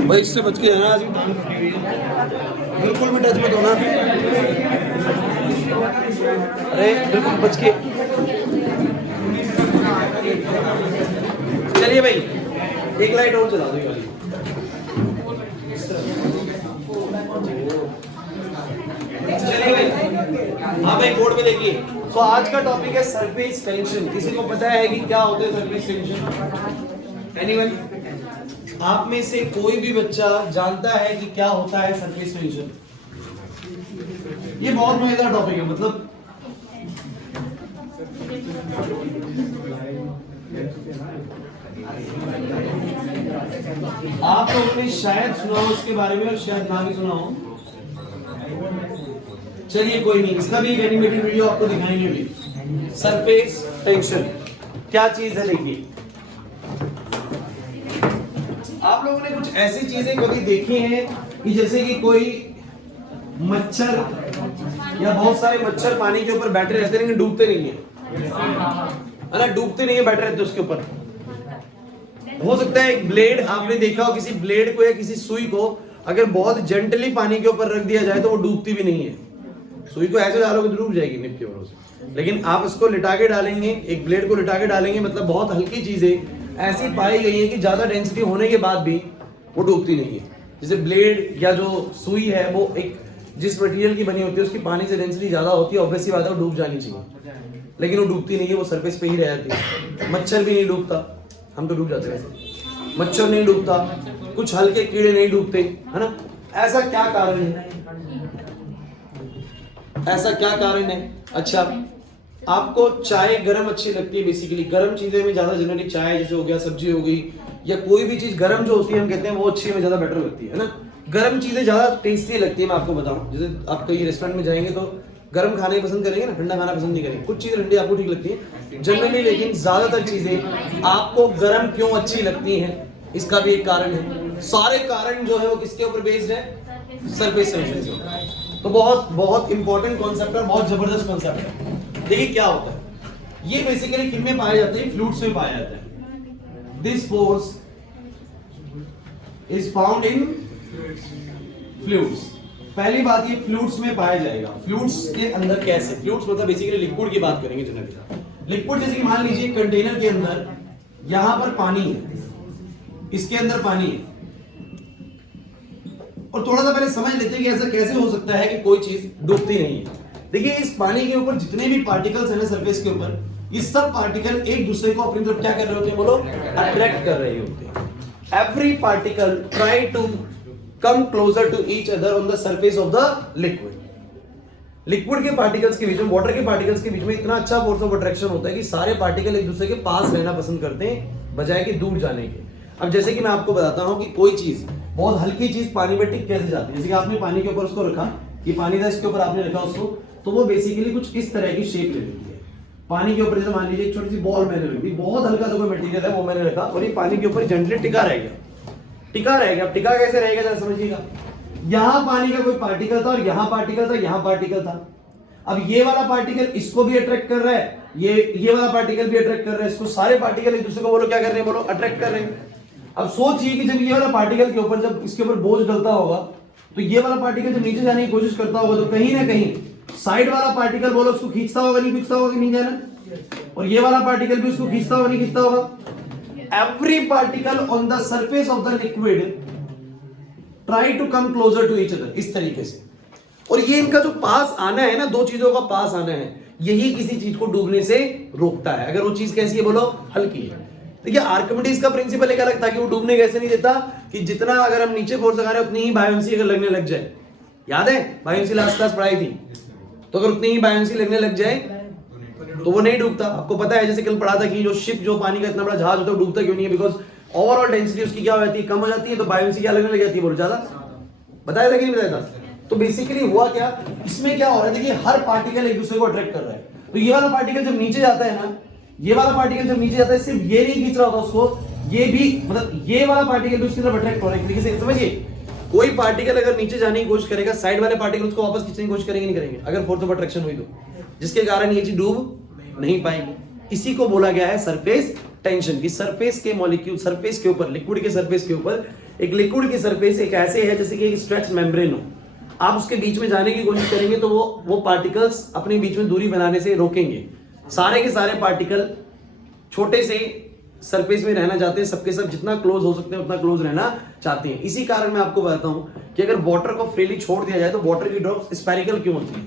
भाई इससे बच के रहना, आज बिल्कुल भी टच मत होना। अरे बिल्कुल बच के। चलिए भाई एक लाइट और चला दो ये वाली। चलिए भाई, हाँ भाई बोर्ड पे देखिए। तो आज का टॉपिक है सरफेस टेंशन। किसी को पता है कि क्या होते हैं सरफेस टेंशन? एनीवन? आप में से कोई भी बच्चा जानता है कि क्या होता है सरफेस टेंशन? ये बहुत मजेदार टॉपिक है। मतलब आप लोगों ने शायद सुना हो इसके बारे में और शायद ना भी सुना हो। चलिए कोई नहीं, इसका भी एक एनिमेटेड वीडियो आपको दिखाएंगे भी। सरफेस टेंशन क्या चीज है देखिए। आप लोगों ने कुछ ऐसी चीजें कभी देखी हैं कि जैसे कि कोई मच्छर या बहुत सारे मच्छर पानी के ऊपर बैठे रहते हैं लेकिन डूबते नहीं है ना, डूबते नहीं है, बैठे रहते उसके ऊपर। हो सकता है एक ब्लेड, आपने देखा हो किसी ब्लेड को या किसी सुई को अगर बहुत जेंटली पानी के ऊपर रख दिया जाए तो वो डूबती भी नहीं है। सुई को ऐसे डालोगे तो डूब जाएगी निप के भरोसे, लेकिन आप इसको लिटा के डालेंगे, एक ब्लेड को लिटा के डालेंगे, मतलब बहुत हल्की चीजें ऐसी पाई गई है कि ज्यादा डेंसिटी होने के बाद भी वो डूबती नहीं है। जैसे ब्लेड या जो सुई है वो एक जिस मटेरियल की बनी होती है उसकी पानी से डेंसिटी ज्यादा होती है, ऑब्वियसली बात है वो डूब जानी चाहिए, लेकिन वो डूबती नहीं है, वो सरफेस पे ही रह जाती है। मच्छर भी नहीं डूबता, हम तो डूब जाते हैं। मच्छर नहीं डूबता, कुछ हल्के कीड़े नहीं डूबते, है ना। ऐसा क्या कारण है? ऐसा क्या कारण है? अच्छा, आपको चाय गरम अच्छी लगती है। बेसिकली गरम चीजें में ज्यादा जनरली चाय जैसे हो गया, सब्जी हो गई, या कोई भी चीज गरम जो होती है हम कहते हैं वो अच्छी में ज्यादा बेटर लगती है ना। गरम चीजें ज्यादा टेस्टी लगती है। मैं आपको बताऊं, जैसे आप कहीं रेस्टोरेंट में जाएंगे तो गरम खाना ही पसंद करेंगे ना, ठंडा खाना पसंद नहीं करेंगे। कुछ चीजें ठंडी आपको ठीक लगती है जनरली, लेकिन ज्यादातर चीजें आपको गरम क्यों अच्छी लगती हैं इसका भी एक कारण है। सारे कारण जो है वो किसके ऊपर बेस्ड है? सरफेस टेंशन से। तो बहुत बहुत इंपॉर्टेंट कॉन्सेप्ट है, बहुत जबरदस्त कॉन्सेप्ट है। देखिए क्या होता है, ये बेसिकली किन में पाया जाता है? फ्लूइड्स में पाया जाता है। This force is found in fluids. पहली बात ये फ्लूइड्स में पाया जाएगा। फ्लूइड्स के अंदर कैसे? फ्लूइड्स मतलब बेसिकली लिक्विड की बात करेंगे जनरली। लिक्विड जैसे कि मान लीजिए कंटेनर के अंदर यहां पर पानी है, इसके अंदर पानी है, और थोड़ा सा पहले समझ लेते हैं कि ऐसा कैसे हो सकता है कि कोई चीज डूबती नहीं है। देखिए इस पानी के ऊपर जितने भी पार्टिकल्स हैं ना सरफेस के ऊपर, ये सब पार्टिकल एक दूसरे को अपनी तरफ क्या कर रहे होते हैं? बोलो, अट्रैक्ट कर रहे होते हैं। Every particle try to come closer to each other on the surface of the liquid. Liquid के पार्टिकल्स के बीच में, वाटर के पार्टिकल्स के बीच में इतना अच्छा फोर्स ऑफ अट्रैक्शन होता है कि सारे पार्टिकल एक दूसरे के पास रहना पसंद करते हैं बजाय कि दूर जाने के। अब जैसे कि मैं आपको बताता हूं कि कोई चीज, बहुत हल्की चीज पानी में टिक कैसे जाती है। जैसे कि आपने पानी के ऊपर उसको रखा, कि पानी था इसके ऊपर आपने रखा उसको, तो वो बेसिकली कुछ इस तरह की शेप ले लेती है। पानी के ऊपर जैसे मान लीजिए एक छोटी सी बॉल मैंने रख दी, बहुत हल्का सा कोई मटेरियल है वो मैंने रखा, और ये पानी के ऊपर जेंटली टिका रह गया। टिका रह गया। टिका कैसे रहेगा जरा समझिएगा। यहां पानी का कोई पार्टिकल था और यहां पार्टिकल था, यहां पार्टिकल था। अब ये वाला पार्टिकल इसको भी अट्रैक्ट कर रहा है, ये वाला पार्टिकल भी अट्रैक्ट कर रहा है इसको। सारे पार्टिकल एक दूसरे को बोलो क्या कर रहे हैं? बोलो अट्रैक्ट कर रहे हैं। अब सोचिए कि जब ये वाला पार्टिकल के ऊपर, जब इसके ऊपर बोझ डलता होगा, तो ये वाला पार्टिकल जब नीचे जाने की कोशिश करता होगा तो कहीं ना कहीं साइड वाला पार्टिकल बोलो उसको खींचता होगा, नहीं खींचता होगा कि नहीं जाना, और ये वाला पार्टिकल भी उसको खींचता होगा, नहीं खींचता होगा। Every particle on the surface of the liquid try to come closer to each other, इस तरीके से। और ये इनका जो पास आना है ना, दो चीजों का पास आना है, यही किसी चीज को डूबने से रोकता है। अगर वो चीज कैसी है? बोलो हल्की है। देखिए आर्किमिडीज का प्रिंसिपल एक अलग था कि वो डूबने कैसे नहीं देता, कि जितना अगर हम नीचे फोर्स लगा रहे हैं उतनी ही बायोंसी अगर लगने लग जाए, याद है बायोंसी लास्ट क्लास पढ़ाई थी, तो अगर उतनी ही बायोंसी लगने लग जाए तो वो नहीं डूबता। आपको पता है जैसे कल पढ़ा था कि जो शिप, जो पानी का इतना बड़ा जहाज होता है, वो डूबता क्यों नहीं है? बिकॉज ओवरऑल डेंसिटी उसकी क्या हो जाती है? कम हो जाती है, तो बायोंसी क्या लगने लग जाती है? बहुत ज्यादा। बताया था कि नहीं बताया था? तो बेसिकली हुआ क्या, इसमें क्या हो रहा है? देखिए हर पार्टिकल एक दूसरे को अट्रैक्ट कर रहा है। तो ये वाला पार्टिकल जब नीचे जाता है ना, ये वाला पार्टिकल जब नीचे जाता है, सिर्फ ये नहीं खींच रहा होता उसको, ये भी, मतलब ये वाला पार्टिकल भी उसकी तरफ अट्रैक्ट हो रहा है। एक तरीके से समझिए, कोई पार्टिकल अगर नीचे जाने की कोशिश करेगा, साइड वाले पार्टिकल उसको वापस खींचने की कोशिश करेंगे, नहीं करेंगे? अगर फोर्स ऑफ अट्रैक्शन हुई तो, जिसके कारण ये चीज डूब नहीं पाएगी। इसी को बोला गया है सरफेस टेंशन। कि सरफेस के मॉलिक्यूल, सरफेस के ऊपर, लिक्विड के सरफेस के ऊपर, एक लिक्विड की सरफेस एक ऐसे है जैसे कि एक स्ट्रेच मेम्ब्रेन हो, आप उसके बीच में जाने की कोशिश करेंगे तो वो पार्टिकल्स अपने बीच में दूरी बनाने से रोकेंगे। सारे के सारे पार्टिकल छोटे से सरफेस में रहना चाहते हैं, सबके सब जितना क्लोज हो सकते हैं उतना क्लोज रहना चाहते हैं। इसी कारण मैं आपको बताता हूं कि अगर वाटर को फ्रीली छोड़ दिया जाए तो वाटर की ड्रॉप्स स्फेरिकल क्यों होती है,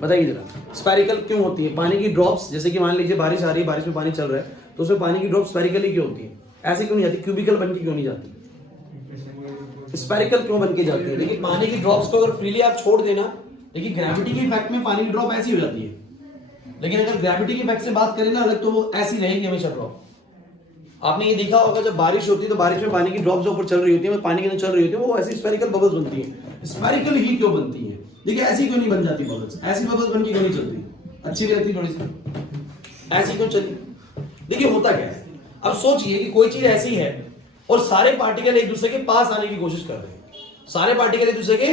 बताइए जरा। स्फेरिकल क्यों होती है? पानी की ड्रॉप्स, जैसे कि मान लीजिए बारिश आ रही है, बारिश में पानी चल रहा है, तो उसमें पानी की ड्रॉप स्फेरिकली क्यों होती है? ऐसे क्यों नहीं जाती? क्यूबिकल बन के क्यों नहीं जाती? स्फेरिकल क्यों बन के जाती है? देखिए पानी की ड्रॉप्स को अगर फ्रीली आप छोड़ देना, देखिए ग्रेविटी के इफेक्ट में पानी की ड्रॉप ऐसी हो जाती है, लेकिन अगर ग्रेविटी के इफेक्ट से बात करें ना अलग, तो वो ऐसी रहेगी हमेशा ड्रॉप। आपने ये देखा होगा जब बारिश होती है तो बारिश में पानी की ड्रॉप जो ऊपर चल रही होती है, पानी के अंदर चल रही होती है, वो ऐसी स्फेरिकल बबल्स बनती है। स्फेरिकल ही क्यों बनती है? देखिए ऐसी क्यों नहीं बन जाती बबल्स? ऐसी बबल्स बन के क्यों नहीं चलती? अच्छी भी रहती थोड़ी सी, ऐसी क्यों चली? देखिए होता क्या है, अब सोचिए कि कोई चीज ऐसी है और सारे पार्टिकल एक दूसरे के पास आने की कोशिश कर रहे हैं, सारे पार्टिकल एक दूसरे के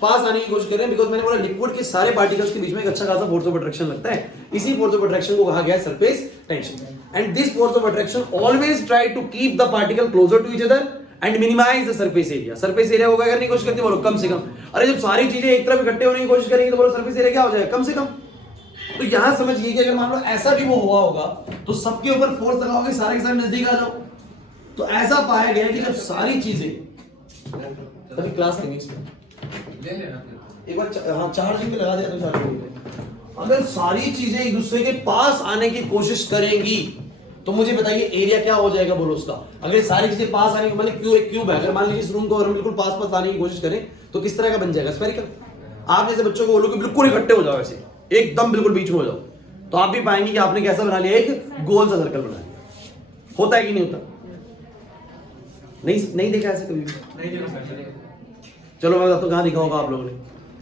पास आने की कोशिश कर रहे हैं, बिकॉज मैंने बोला लिक्विड के सारे पार्टिकल्स के बीच में एक अच्छा खासा फोर्स ऑफ अट्रैक्शन लगता है। इसी फोर्स ऑफ अट्रैक्शन को कहा गया है surface tension. And this force of attraction always try to keep the particle closer to each other and minimise the surface area. Surface area को क्या करने की कोशिश करती है? बोलो कम से कम। अरे जब सारी चीजें एक तरफ इकट्ठे होने की कोशिश करेंगे तो बोलो सरफेस एरिया क्या हो जाएगा? कम से कम। तो यहां समझिए कि अगर मान लो ऐसा भी वो हुआ होगा तो सबके ऊपर फोर्स लगाओगे, सारे के सारे नजदीक आ जाओ। तो ऐसा पाया गया कि जब सारी चीजें, कभी क्लास लेंगे इसमें एक बार, हाँ चार्जिंग पे लगा दिया तो चार्जिंग। अगर सारी चीजें एक दूसरे के पास आने की कोशिश करेंगी तो मुझे बताइए एरिया क्या हो जाएगा? बोलो उसका। अगर सारी चीजें पास आने की, मतलब क्यों एक क्यूब है, अगर मान लीजिए इस रूम को अगर बिल्कुल पास पास आने की कोशिश करें तो किस तरह का बन जाएगा? स्फेरिकल। आप जैसे बच्चों को बोलो कि बिल्कुल इकट्ठे हो जाओ, ऐसे एकदम बिल्कुल बीच में हो जाओ, तो आप भी पाएंगे कि आपने कैसा बना लिया? एक गोल सा सर्कल बना लिया। होता है कि नहीं होता? नहीं देखा ऐसे कभी? नहीं देखा। चलो मैं बताता हूँ कहाँ देखा होगा आप लोगों ने।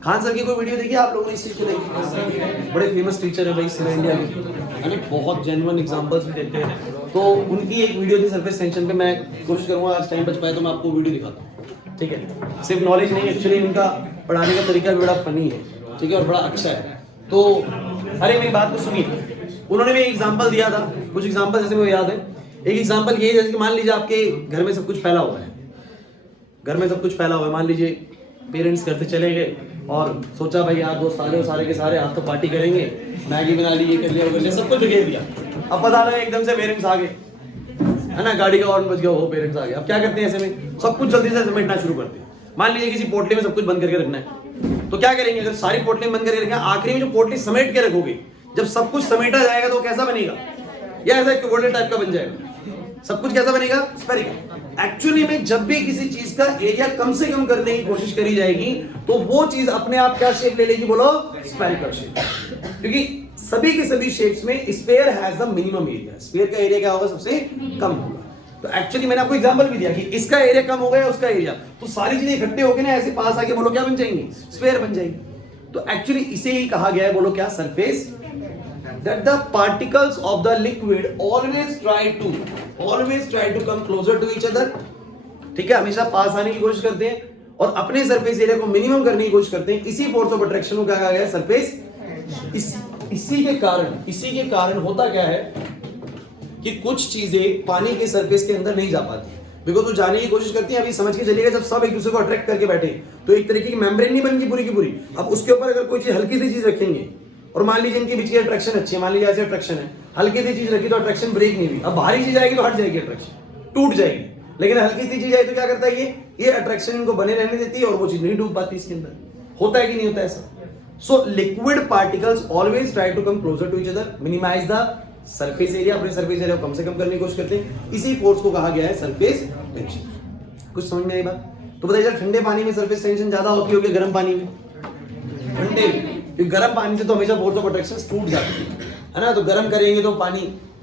खान सर की कोई वीडियो देखी आप लोगों ने इस चीज को? देखी? बड़े फेमस टीचर है भाई सिविल इंडिया के, बहुत जेन्युइन एग्जांपल्स भी देते हैं। तो उनकी एक वीडियो थी सरफेस टेंशन पे, मैं कोशिश करूंगा आज टाइम बच पाए तो मैं आपको वीडियो दिखाता हूँ, ठीक है? सिर्फ नॉलेज नहीं, एक्चुअली उनका पढ़ाने का तरीका भी बड़ा फनी है, ठीक है, और बड़ा अच्छा है। तो अरे मेरी बात को सुनिए, उन्होंने भी एग्जाम्पल दिया था, कुछ एग्जाम्पल जैसे मुझे याद है। एक एग्जाम्पल ये है जैसे कि मान लीजिए आपके घर में सब कुछ फैला हुआ है, घर में सब कुछ फैला हुआ है, मान लीजिए पेरेंट्स घर से चले गए और सोचा भाई यार दोस्त सारे के सारे आज तो पार्टी करेंगे, मैगी बना ली, ये कर लिया वो कर लिया, सब कुछ बिखेर दिया। अब पता लगा एकदम से पेरेंट्स आ गए, है ना, गाड़ी का हॉर्न बज गया, वो पेरेंट्स आ गए। अब क्या करते हैं ऐसे में? सब कुछ जल्दी से समेटना शुरू करते हैं। मान लीजिए किसी पोटली में सब कुछ बंद करके रखना है, तो क्या करेंगे? अगर सारी पोटली बंद करके रखेंगे, आखिरी में जो पोटली समेट के रखोगे, जब सब कुछ समेटा जाएगा तो कैसा बनेगा? या ऐसा क्यूबोइड टाइप का बन जाएगा? सब कुछ कैसा बनेगा? स्फेरिकल। एक्चुअली में जब भी किसी चीज का एरिया कम से कम करने की कोशिश करी जाएगी तो वो चीज अपने आप क्या शेप ले लेगी? बोलो स्फेरिकल शेप। क्योंकि सभी के सभी शेप्स में sphere has the minimum area. Sphere का एरिया क्या होगा? सबसे कम होगा। तो एक्चुअली मैंने आपको एग्जांपल भी दिया कि इसका एरिया कम हो गया, उसका एरिया, तो सारी चीजें इकट्ठे होकर ना ऐसे पास आके बोलो क्या बन जाएंगी? स्फीयर बन जाएगी। तो एक्चुअली इसे ही कहा गया है, बोलो क्या? Surface. that the particles of the liquid always try to come closer to each other, ठीक है, हमेशा पास आने की कोशिश करते हैं और अपने सरफेस एरिया को मिनिमम करने की कोशिश करते हैं। इसी फोर्स ऑफ अट्रैक्शन को क्या कहा गया है? सरफेस। इसी के कारण होता क्या है कि कुछ चीजें पानी के सरफेस के अंदर नहीं जा पाती, बिकॉज वो जाने की कोशिश करती है। अभी समझ के चलिएगा, जब सब एक दूसरे को अट्रैक्ट करके बैठे तो एक तरीके की मेम्ब्रेन नहीं बन गई पूरी की पूरी। अब उसके ऊपर अगर कोई चीज, हल्की सी चीज रखेंगे और मान लीजिए इनके बीच की अट्रैक्शन अच्छी है, मान लीजिए ऐसे अट्रैक्शन है, हल्की सी चीज रखी तो अट्रैक्शन ब्रेक नहीं हुई। अब भारी चीज आएगी तो हट जाएगी, अट्रैक्शन टूट जाएगी। लेकिन हल्की सी चीज आई तो क्या करता है? ये अट्रैक्शन इनको बने रहने देती है और वो चीज नहीं डूब पाती इसके अंदर। होता है कि नहीं होता ऐसा? So liquid particles always try to come closer to each other, minimise the surface area, अपने सरफेस एरिया को कम से कम करने की कोशिश करते हैं। इसी फोर्स को कहा गया है सरफेस टेंशन। कुछ समझ में आई बात? तो बताइए ठंडे पानी में सरफेस टेंशन ज्यादा होती होगी गर्म पानी में? ठंडे में, क्योंकि गर्म पानी से तो हमेशा फोर्स ऑफ अट्रैक्शन टूट जाती है ना, तो गर्म करेंगे तो पानी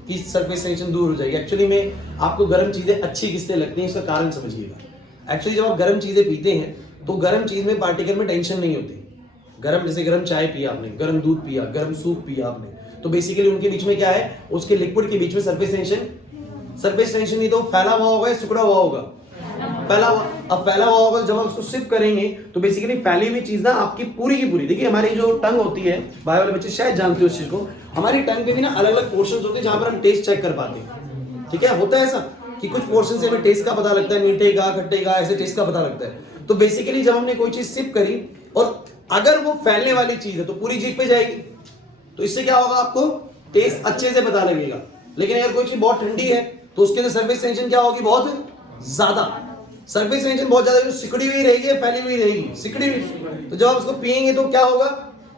की सरफेस टेंशन दूर हो जाएगी। एक्चुअली में आपको गर्म चीजें अच्छी किससे लगती हैं, इसका कारण समझिएगा। एक्चुअली जब आप गर्म चीजें पीते हैं तो गर्म चीज में पार्टिकल में टेंशन नहीं होती। गर्म, जैसे गर्म चाय पिया आपने, गर्म दूध पिया, गर्म सूप पिया आपने, तो बेसिकली उनके बीच में क्या है? उसके लिक्विड के बीच में सरफेस टेंशन नहीं तो फैला हुआ होगा या सिकुड़ा हुआ होगा? फैला हुआ। अब फैला हुआ होगा जब आप उसको सिप करेंगे तो बेसिकली फैली हुई चीज ना आपकी पूरी की पूरी, देखिए हमारी जो टंग होती है, बायो वाले बच्चे शायद जानते हो उस चीज को, हमारी टंग पे भी ना अलग अलग पोर्शंस होते हैं जहां पर हम टेस्ट चेक कर पाते हैं। ठीक है, होता है ऐसा कि कुछ पोर्शन से हमें टेस्ट का पता लगता है, मीठे का, खट्टे का, ऐसे टेस्ट का पता लगता है। तो बेसिकली जब हमने कोई चीज सिप करी और अगर वो फैलने वाली चीज है तो पूरी जीभ पे जाएगी, तो इससे क्या होगा, आपको टेस्ट अच्छे से पता लगेगा। लेकिन अगर कोई चीज बहुत ठंडी है तो उसके अंदर सरफेस टेंशन क्या होगी, बहुत ज्यादा। सरफेस टेंशन बहुत ज्यादा, जो सिकुड़ी हुई रहेगी, फैली हुई रहेगी, सिकुड़ी हुई, तो जब आप उसको पिएंगे तो क्या होगा,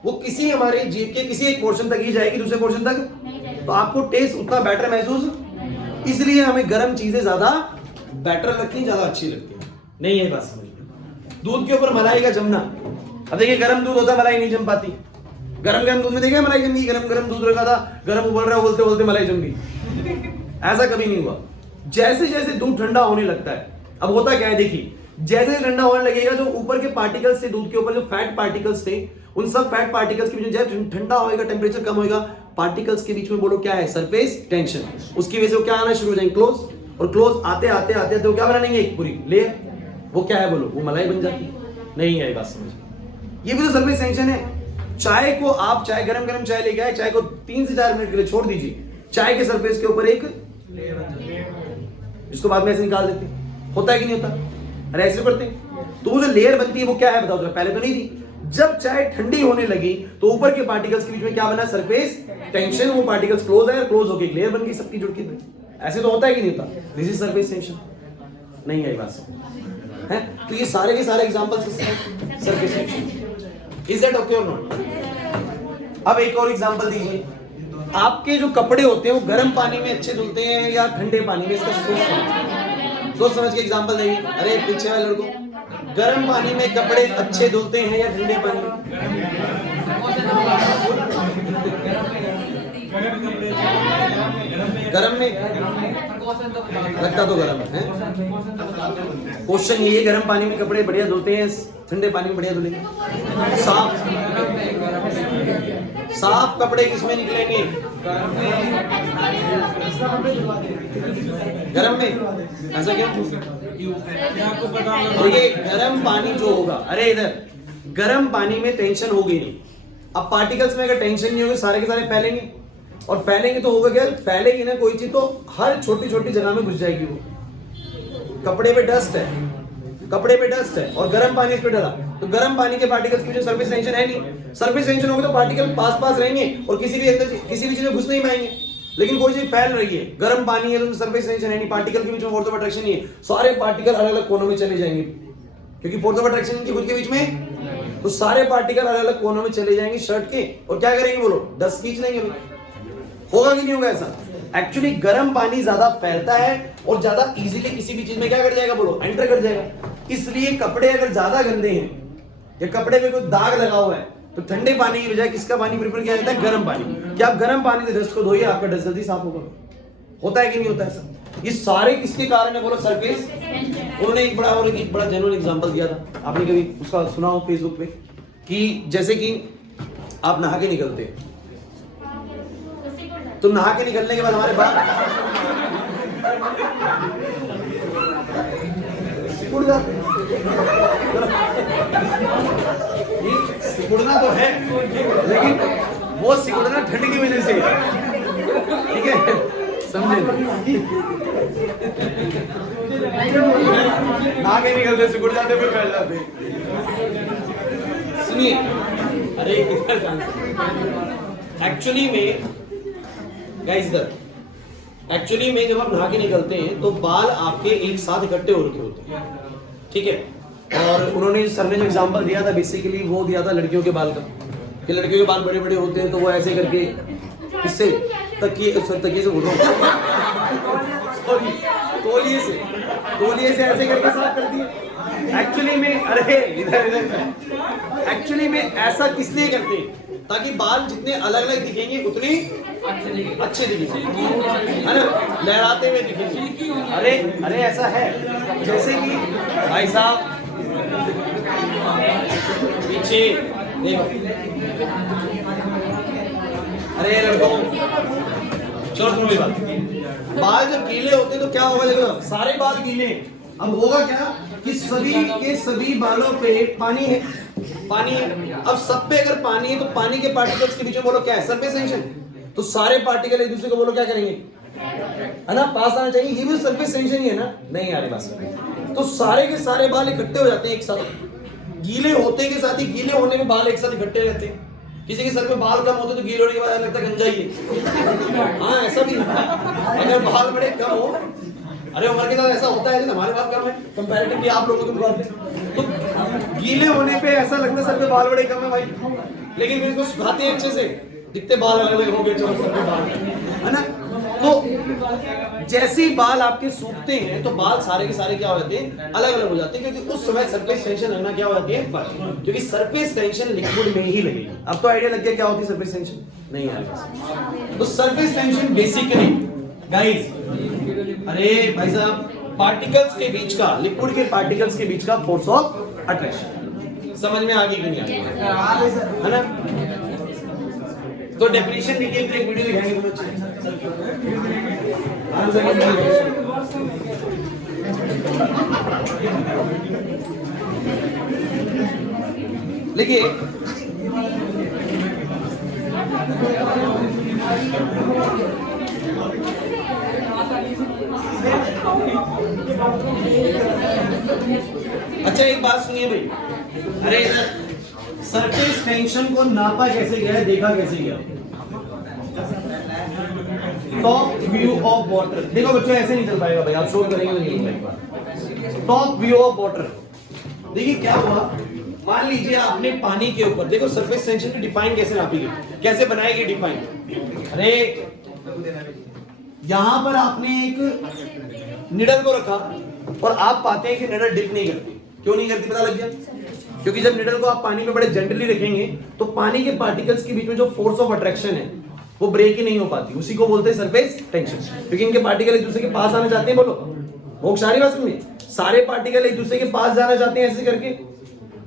वो किसी हमारे जीभ के किसी एक पोर्शन तक ही जाएगी, दूसरे पोर्शन तक, तो आपको टेस्ट उतना बेटर महसूस। इसलिए हमें गर्म चीजें ज्यादा बेटर लगती हैं, ज्यादा अच्छी लगती हैं। नहीं है बात समझ। दूध के ऊपर मलाई का जमना, अब देखिए गर्म दूध होता है, मलाई नहीं जम पाती। गरम गरम दूध में देखिए मलाई जम गई, गरम गरम दूध रखा था, गरम उबल रहा है, उबलते उबलते मलाई जम गई, ऐसा कभी नहीं हुआ। जैसे जैसे दूध ठंडा होने लगता है, अब होता क्या है देखिए, जैसे ठंडा होने लगेगा जो ऊपर के पार्टिकल्स थे, दूध के ऊपर जो फैट पार्टिकल्स थे, उन सब फैट पार्टिकल्स के बीच में जब ठंडा होएगा, टेम्परेचर कम होएगा, पार्टिकल्स के बीच में बोलो क्या है, सरफेस टेंशन। उसकी वजह से वो क्या आना शुरू हो जाएंगे, क्लोज, और क्लोज आते आते आते तो क्या बनाएंगे, एक पूरी लेयर, वो क्या है बोलो, वो मलाई बन जाती है। नहीं है बात समझ। ये भी तो सरफेस टेंशन है। चाय को आप, चाय गरम गरम चाय लेके आए, चाय को 3 से 4 मिनट के लिए छोड़ दीजिए, चाय के सरफेस के ऊपर एक जिसको बाद में ऐसे निकाल देते हैं, होता है कि नहीं होता, अरे ऐसे करते हैं। तो वो जो लेयर बनती है वो क्या है बताओ जरा, पहले तो नहीं थी। जब चाय ठंडी होने लगी तो ऊपर के पार्टिकल्स के बीच में क्या बना, सरफेस टेंशन, वो पार्टिकल्स क्लोज है, क्लोज होकर एक लेयर बन गई सबकी जुड़ के। ऐसे तो होता है कि नहीं होता, दिस इज सरफेस टेंशन। नहीं है बात है। तो ये सारे के सारे एग्जांपल्स किसके, surface tension. Is that okay और नॉट? अब एक और एग्जांपल दीजिए, आपके जो कपड़े होते हैं वो गर्म पानी में अच्छे धुलते हैं या ठंडे पानी में, इसका सोच समझ के एग्जांपल देंगे। अरे पीछे वाले लड़को, गर्म पानी में कपड़े अच्छे धुलते हैं या ठंडे पानी में? गर्म में लगता तो गर्म है। क्वेश्चन ये, गर्म पानी में कपड़े बढ़िया धुलते हैं, ठंडे पानी में बढ़िया धुलेंगे? साफ कपड़े किसमें निकलेंगे, गरम में? ऐसा क्यों? देखिए गरम पानी जो होगा, अरे इधर गरम पानी में टेंशन होगी नहीं। अब पार्टिकल्स में अगर टेंशन नहीं होगी, सारे के सारे फैलेंगे, और फैलेंगे तो होगा क्या, फैलेगी ना कोई चीज तो हर छोटी छोटी जगह में घुस जाएगी। वो कपड़े पे डस्ट है, कपड़े पे डस्ट है और गर्म पानी इस पे डाला, तो गर्म पानी के पार्टिकल्स की जो सरफेस टेंशन है नहीं, सरफेस टेंशन होगी तो पार्टिकल पास पास रहेंगे और किसी भी अंदर किसी भी चीज में घुस नहीं पाएंगे। लेकिन कोई चीज फैल रही है, गर्म पानी है तो सरफेस टेंशन है नहीं, पार्टिकल के बीच में फोर्स ऑफ अट्रैक्शन नहीं है, सारे पार्टिकल अलग अलग कोनों में चले जाएंगे, क्योंकि फोर्स ऑफ अट्रैक्शन इनके खुद के बीच में, तो सारे पार्टिकल अलग अलग कोनों में चले जाएंगे शर्ट के, और क्या करेंगे बोलो, डस्ट खींच लेंगे। होगा कि नहीं होगा ऐसा? एक्चुअली गर्म पानी ज्यादा फैलता है और ज्यादा इजीली किसी भी चीज में क्या कर जाएगा बोलो, एंटर कर जाएगा। इसलिए कपड़े अगर ज्यादा गंदे हैं या कपड़े में कोई दाग लगा हुआ है तो ठंडे पानी की बजाय किसका पानी प्रेफर किया जाता है, गर्म पानी। क्या आप गर्म पानी से डस्ट को धोइए, आपका डस्ट जल्दी साफ होगा। होता है कि नहीं होता ऐसा? ये सारे किसके कारण है बोलो, सरफेस। उन्होंने एक बड़ा जेन्युइन एग्जांपल दिया था, आपने कभी उसका सुना हो फेसबुक पे, कि जैसे कि आप नहा के निकलते, तो नहा के निकलने के बाद हमारे बाल सिकुड़ जाते हैं। सिकुड़ना तो है, लेकिन वो सिकुड़ना ठंड की वजह से, ठीक है, समझे? नहा के निकलते सिकुड़ जाते, फिर फैल जाते। सुनिए, अरे एक्चुअली में गाइस, एक्चुअली में जब आप नहा के निकलते हैं तो बाल आपके एक साथ इकट्ठे हो रखे होते हैं, ठीक है। और उन्होंने सर ने जो एग्जांपल दिया था बेसिकली वो दिया था लड़कियों के बाल का, कि लड़कियों के बाल बड़े बड़े होते हैं तो वो ऐसे करके, किससे, तकिए से बोल रहा हूँ, सॉरी, तौलिए से ऐसे करके साफ करती है। एक्चुअली में, अरे इधर एक्चुअली में ऐसा किस लिए करते हैं, ताकि बाल जितने अलग अलग दिखेंगे उतने अच्छे दिखेंगे, है ना, लहराते हुए दिखेंगे। अरे ऐसा है, जैसे कि भाई साहब पीछे देखो, अरे लड़कों चलो सुनो मेरी बात, बाल जब गीले होते हैं तो क्या होगा, देखो सारे बाल गीले हैं अब होगा क्या कि सभी के सभी बालों पे पानी है, पानी है। अब सब पे अगर पानी है तो पानी के पार्टिकल्स के बीच में बोलो क्या है, सरफेस टेंशन। तो सारे पार्टिकल एक दूसरे को बोलो क्या करेंगे, है ना, पास आना चाहिए। ये भी सरफेस टेंशन ही है ना, नहीं आ रही बात। तो सारे के सारे बाल इकट्ठे हो जाते हैं एक साथ, गीले होते के साथ ही, गीले होने में बाल एक साथ इकट्ठे रहते हैं। किसी के सर में बाल कम होते तो गीले होने के बाद लगता है गंजा ही है। हाँ ऐसा भी अगर बाल बड़े कम हो, अरे उम्र के साथ ऐसा होता है, हमारे बाल कम है कंपैरेटिवली आप लोगों के मुकाबले, तो गीले होने पे ऐसा लगता है सर पे बाल बड़े कम है भाई, लेकिन फिर इसको सुखाते हैं अच्छे से, दिखते बाल अलग अलग हो गए, चलो सर पे बाल है ना। तो जैसे ही बाल आपके सूखते हैं तो बाल सारे के सारे क्या हो जाते हैं, अलग अलग हो जाते हैं, क्योंकि उस समय सरफेस टेंशन लगना क्या हो जाती है, क्योंकि सरफेस टेंशन लिक्विड में ही लगेगी। अब तो आइडिया लग गया क्या होती है सरफेस टेंशन, नहीं यार। तो सरफेस टेंशन बेसिकली गाइस, अरे भाई साहब, पार्टिकल्स के बीच का, लिक्विड के पार्टिकल्स के बीच का फोर्स ऑफ अट्रैक्शन। समझ में आ गई कि नहीं आ गई, है ना। तो डेफिनेशन लिखिए, फिर एक वीडियो दिखाएंगे बहुत अच्छी। लिखिए, अच्छा एक बात सुनिए भाई, अरे सरफेस टेंशन को नापा कैसे गया है, देखा कैसे गया। टॉप व्यू ऑफ वाटर, देखो बच्चों ऐसे नहीं चल पाएगा भाई, आप शो करेंगे तो नहीं पाएगा। टॉप व्यू ऑफ वाटर, देखिए क्या हुआ, मान लीजिए आपने पानी के ऊपर, देखो सरफेस टेंशन की डिफाइन कैसे नापी गई, कैसे बनाएगी डिफाइन। अरे यहां पर आपने एक निडल को रखा और आप पाते हैं कि निडल डिप नहीं करती। क्यों नहीं करती पता लग गया, क्योंकि जब निडल को आप पानी में बड़े जेंटली रखेंगे तो पानी के पार्टिकल्स के बीच में जो फोर्स ऑफ अट्रैक्शन है वो ब्रेक ही नहीं हो पाती, उसी को बोलते हैं सरफेस टेंशन। क्योंकि इनके पार्टिकल एक दूसरे के पास आना चाहते हैं, बोलो वो सारी बात सुनिए, सारे पार्टिकल एक दूसरे के पास जाना चाहते हैं, ऐसे करके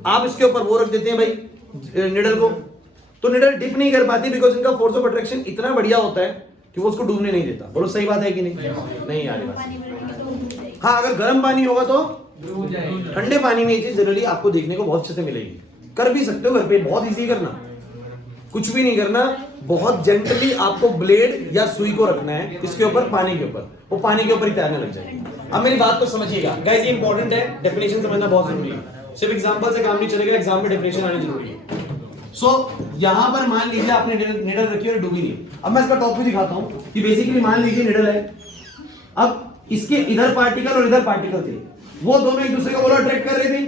आप इसके ऊपर वो रख देते हैं भाई निडल को, तो निडल डिप नहीं कर पाती, बिकॉज इनका फोर्स ऑफ अट्रैक्शन इतना बढ़िया होता है कि वो उसको डूबने नहीं देता। बोलो सही बात है कि नहीं, नहीं आ रही बात। हाँ अगर गर्म पानी होगा तो, ठंडे पानी में ये चीज जनरली आपको देखने को बहुत अच्छे से मिलेगी। कर भी सकते हो घर पे, बहुत इजी करना, कुछ भी नहीं करना, बहुत जेंटली आपको ब्लेड या सुई को रखना है इसके ऊपर, पानी के ऊपर, वो पानी के ऊपर ही तैरने लग जाएगी। अब मेरी बात को समझिएगा गाइस, ये इंपॉर्टेंट है, डेफिनेशन समझना बहुत जरूरी है, सिर्फ एग्जांपल से काम नहीं चलेगा, एग्जाम में डेफिनेशन आनी जरूरी है। यहां पर मान लीजिए आपने निडल रखी और डूबी नहीं। अब मैं इसका टॉप भी दिखाता हूं कि बेसिकली मान लीजिए निडल है, अब इसके इधर पार्टिकल और इधर पार्टिकल थे, वो दोनों एक दूसरे को बोलो अट्रैक्ट कर रहे थे,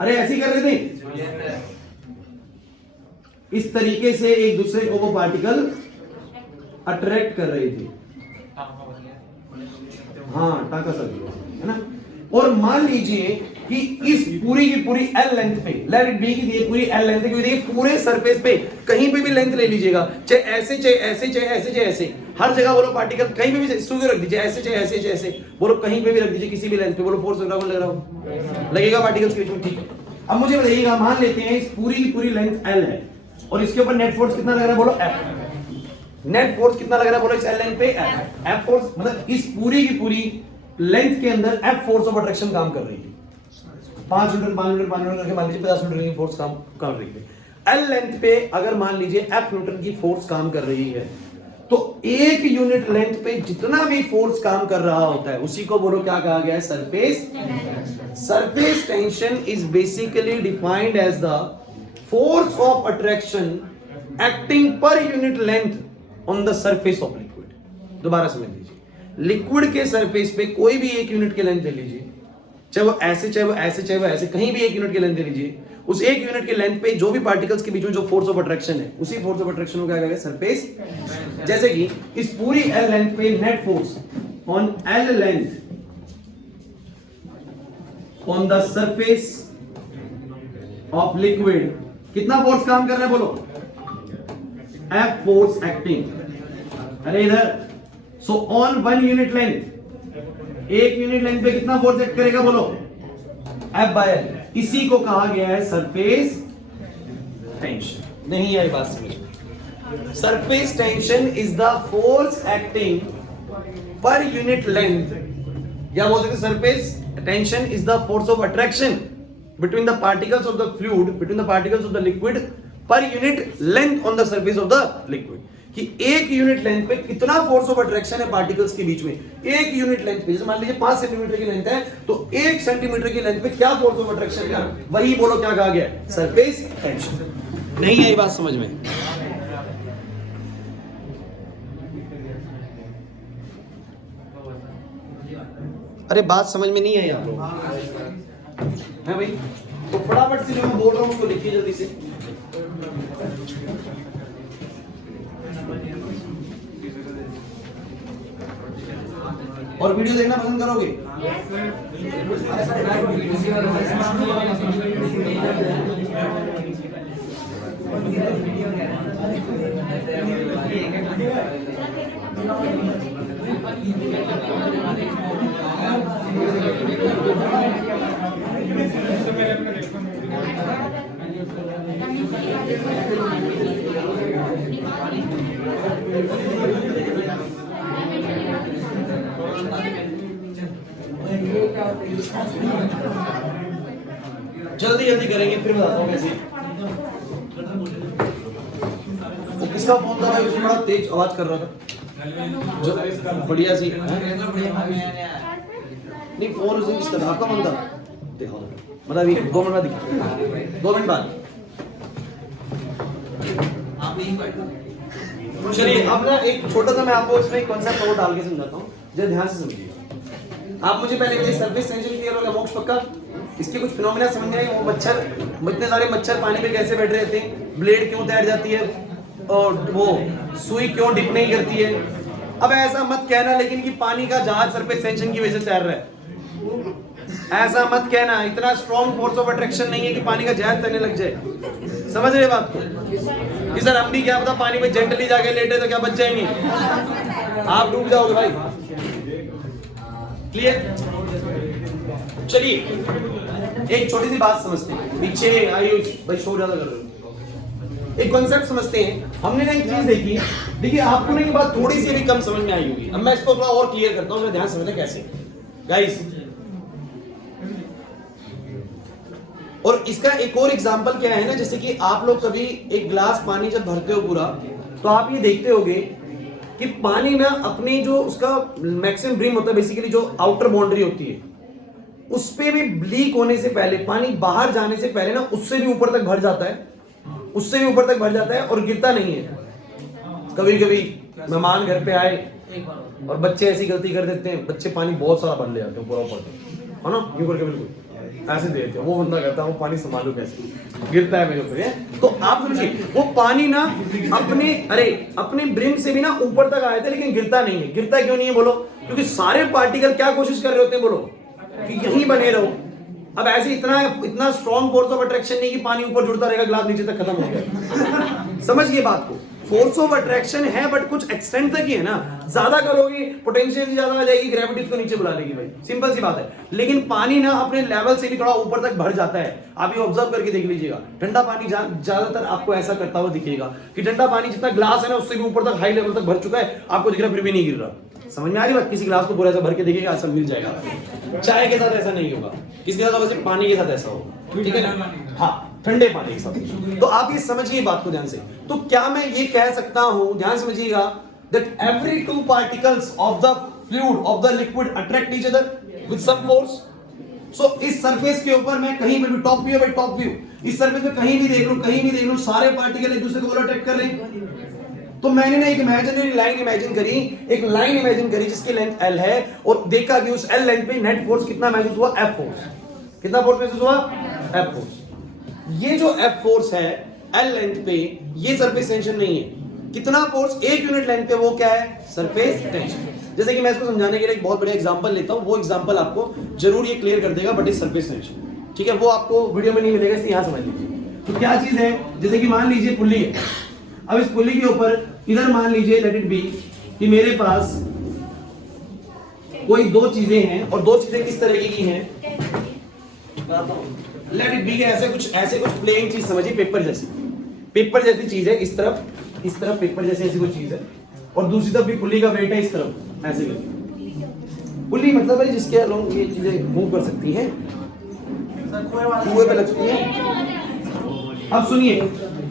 अरे ऐसे ही कर रहे थे, इस तरीके से एक दूसरे को वो पार्टिकल अट्रैक्ट कर रहे थे। हाँ टाका सा है ना। और मान लीजिए कि इस पूरी की पूरी एल लेंथ पे, लेट इट बी की पूरी एल लेंथ, देखिए पूरे सरफेस पे कहीं पे भी लेंथ ले लीजिएगा, चाहे ऐसे चाहे ऐसे चाहे ऐसे चाहे ऐसे, हर जगह बोलो पार्टिकल कहीं पे भी सुई रख दीजिए, ऐसे चाहे ऐसे चाहे ऐसे, बोलो कहीं पे भी रख दीजिए, किसी भी लेंथ पे, बोलो फोर्स लग रहा हो लगेगा पार्टिकल्स के बीच में, ठीक है। अब मुझे बताइएगा, मान लेते हैं इस पूरी की पूरी लेंथ एल है और इसके ऊपर नेट फोर्स कितना लग रहा है, बोलो एफ। नेट फोर्स कितना लग रहा है, बोलो इस एल लेंथ पे एफ। एफ फोर्स मतलब इस पूरी की पूरी लेंथ के अंदर एफ फोर्स ऑफ अट्रैक्शन काम कर रही है। 5 न्यूटन 5 न्यूटन 5 न्यूटन करके मान लीजिए 50 न्यूटन की फोर्स काम कर रही है। एल लेंथ पे अगर मान लीजिए एफ न्यूटन की फोर्स काम कर रही है, तो एक यूनिट लेंथ पे जितना भी फोर्स काम कर रहा होता है उसी को बोलो क्या कहा गया है, surface. Surface tension is basically defined as the force of attraction acting per unit length on the surface of liquid. दोबारा समझ लीजिए, लिक्विड के सरफेस पे कोई भी एक यूनिट की लेंथ ले लीजिए, चाहे वो ऐसे चाहे वो ऐसे चाहे वो ऐसे, कहीं भी एक यूनिट की लेंथ ले लीजिए, उस एक यूनिट की लेंथ पे जो भी पार्टिकल्स के बीच में जो फोर्स ऑफ अट्रैक्शन है उसी फोर्स ऑफ अट्रैक्शन को क्या कहेंगे, सरफेस। जैसे कि इस पूरी एल लेंथ पे net force on L length on the surface of liquid कितना फोर्स काम कर रहा है, बोलो एफ फोर्स एक्टिंग। अरे इधर सो ऑन 1 यूनिट लेंथ, एक यूनिट लेंथ पे कितना फोर्स एक्ट करेगा, बोलो एफ बाय एल। इसी को कहा गया है सरफेस टेंशन। नहीं है बात समझ, surface tension is the force acting per unit length या बोल सकते surface tension is the force of attraction between the particles of the fluid, between the particles of the liquid पर unit length on the surface of the liquid, कि एक unit length पे कितना force of attraction है particles के बीच में। एक यूनिट लेंथ पे, जैसे मान लीजिए 5 सेंटीमीटर की लेंथ है, तो 1 सेंटीमीटर की लेंथ पे क्या फोर्स ऑफ अट्रैक्शन है, वही बोलो क्या कहा गया, सरफेस टेंशन। नहीं आई बात समझ में? अरे बात समझ में नहीं आई आप लोग है भाई? तो फटाफट से जो मैं बोल रहा हूं उसको लिखिए जल्दी से। और वीडियो देखना पसंद करोगे? जल्दी जल्दी करेंगे, फिर बताता हूँ कैसे। वो किसका फोन था भाई? उसमें बड़ा तेज आवाज कर रहा था, जो बढ़िया सी नहीं फोन उसे किसका था? आपका फोन था? देखो मतलब 2 मिनट बाद दिखा, 2 मिनट बाद। चलिए अब ना एक छोटा सा मैं आपको इसमें एक कॉन्सेप्ट और डाल के समझाता हूँ, जरा ध्यान से समझिए। आप मुझे पहले ये सरफेस टेंशन क्लियर होगा मोक्ष पक्का? इसके कुछ फिनोमेना समझ आए? वो मच्छर, इतने सारे मच्छर पानी पे कैसे बैठ रहते हैं, ब्लेड क्यों तैर जाती है, और वो सुई क्यों डिप नहीं करती है। अब ऐसा मत कहना लेकिन कि पानी का जहाज सरफेस टेंशन की वजह से तैर रहा है, ऐसा मत कहना। इतना स्ट्रॉन्ग फोर्स ऑफ अट्रैक्शन नहीं है कि पानी का जहाज तैरने लग जाए। समझ रहे बात को? कि सर हम भी क्या पता पानी में जेंटली जाके लेटे तो क्या बच जाएंगे, आप डूब जाओगे भाई। क्लियर? चलिए एक छोटी सी बात समझते हैं, पीछे आयुष भाई शोर ज्यादा कर रहे हो। एक कॉन्सेप्ट समझते हैं। हमने ना एक चीज देखी, देखिए आपको ना ये बात थोड़ी सी भी कम समझ में आई होगी। अब मैं इसको थोड़ा और क्लियर करता हूँ, ध्यान समझना कैसे गाइस। और इसका एक और एग्जांपल क्या है ना, जैसे कि आप लोग कभी एक ग्लास पानी जब भरते हो पूरा, तो आप ये देखते होगे कि पानी ना अपनी जो उसका मैक्सिमम ब्रिम होता है, बेसिकली जो आउटर बाउंड्री होती है, उस पे भी लीक होने से पहले, पानी बाहर जाने से पहले ना उससे भी ऊपर तक भर जाता है, उससे भी ऊपर तक भर जाता है और गिरता नहीं है। कभी कभी मेहमान घर पे आए और बच्चे ऐसी गलती कर देते हैं, बच्चे पानी बहुत सारा भर ले जाते हैं पूरा ऊपर तक, है ना, यूं करके बिल्कुल ऐसे देते हैं। वो बंदा कहता है वो पानी संभालो कैसे, गिरता है मेरे ऊपर। तो आप समझिए वो पानी ना अपने ब्रिम से भी ना ऊपर तक आए थे, लेकिन गिरता नहीं है। गिरता क्यों नहीं है बोलो? क्योंकि सारे पार्टिकल क्या कोशिश कर रहे होते हैं बोलो, कि यहीं बने रहो। अब ऐसे इतना स्ट्रॉन्ग फोर्स ऑफ अट्रैक्शन नहीं कि पानी ऊपर जुड़ता रहेगा, ग्लास नीचे तक खत्म हो गया। समझिए बात को, फोर्स ऑफ अट्रैक्शन है बट कुछ एक्सटेंट तक ही है ना। ज्यादा करोगे पोटेंशियल ज्यादा आ जाएगी, ग्रेविटी उसको नीचे बुला लेगी भाई, सिंपल सी बात है। लेकिन पानी ना अपने लेवल से भी थोड़ा ऊपर तक भर जाता है। आप ये ऑब्जर्व करके देख लीजिएगा, ठंडा पानी ज्यादातर आपको ऐसा करता हुआ दिखेगा कि ठंडा पानी जितना ग्लास है ना उससे भी ऊपर तक हाई लेवल तक भर चुका है, आपको दिख रहा है फिर भी नहीं गिर रहा। समझ में आ रही बात? किसी ग्लास को पूरा ऐसा भर के देखिएगा, ऐसा मिल जाएगा। चाय के साथ ऐसा नहीं होगा, किसके साथ होगा? सिर्फ पानी के साथ ऐसा होगा, ठीक है ना? हाँ, ठंडे पानी के साथ। तो आप ये समझिए बात को ध्यान से। तो क्या मैं ये कह सकता हूं, ध्यान समझिएगा, that every two particles of the fluid of the liquid attract each other with some force? So इस सरफेस के ऊपर मैं कहीं पे भी, टॉप व्यू है भाई, टॉप व्यू, इस सरफेस पे कहीं भी देख लूं, सारे पार्टिकल एक दूसरे को अट्रैक्ट कर रहे हैं। तो मैंने ना एक इमेजिनरी लाइन इमेजिन करी, एक लाइन इमेजिन करी जिसकी लेंथ L है, और देखा कि उस L लेंथ पे नेट फोर्स कितना महसूस हुआ? F force. कितना फोर्स महसूस हुआ? F force. ये जो F फोर्स है L लेंथ पे, ये सरफेस टेंशन नहीं है। कितना फोर्स? 1 यूनिट लेंथ पे, वो क्या है? Surface tension. जैसे कि मैं इसको समझाने के लिए एक बहुत बड़ा एग्जांपल लेता हूं, वो एग्जांपल आपको जरूर ये क्लियर कर देगा, बट इज सरफेस टेंशन, ठीक है? वो आपको वीडियो में नहीं मिलेगा, इसलिए यहां समझ लीजिए। तो क्या चीज है, जैसे कि मान लीजिए पुल्ली है। अब इस पुल्ली के ऊपर इधर मान लीजिए, लेट इट बी, कि मेरे पास कोई 2 चीजें हैं, और 2 चीजें किस तरह की हैं? लेट इट बी, ऐसे कुछ प्लेन चीज समझिए, पेपर जैसी चीज है। इस तरफ पेपर जैसी ऐसी कोई चीज है, और दूसरी तरफ भी पुल्ली का वेट है इस तरफ, ऐसे करके। पुली मतलब है जिसके अलोंग ये चीजें मूव कर सकती हैं, कुएं पे लगती है। अब सुनिए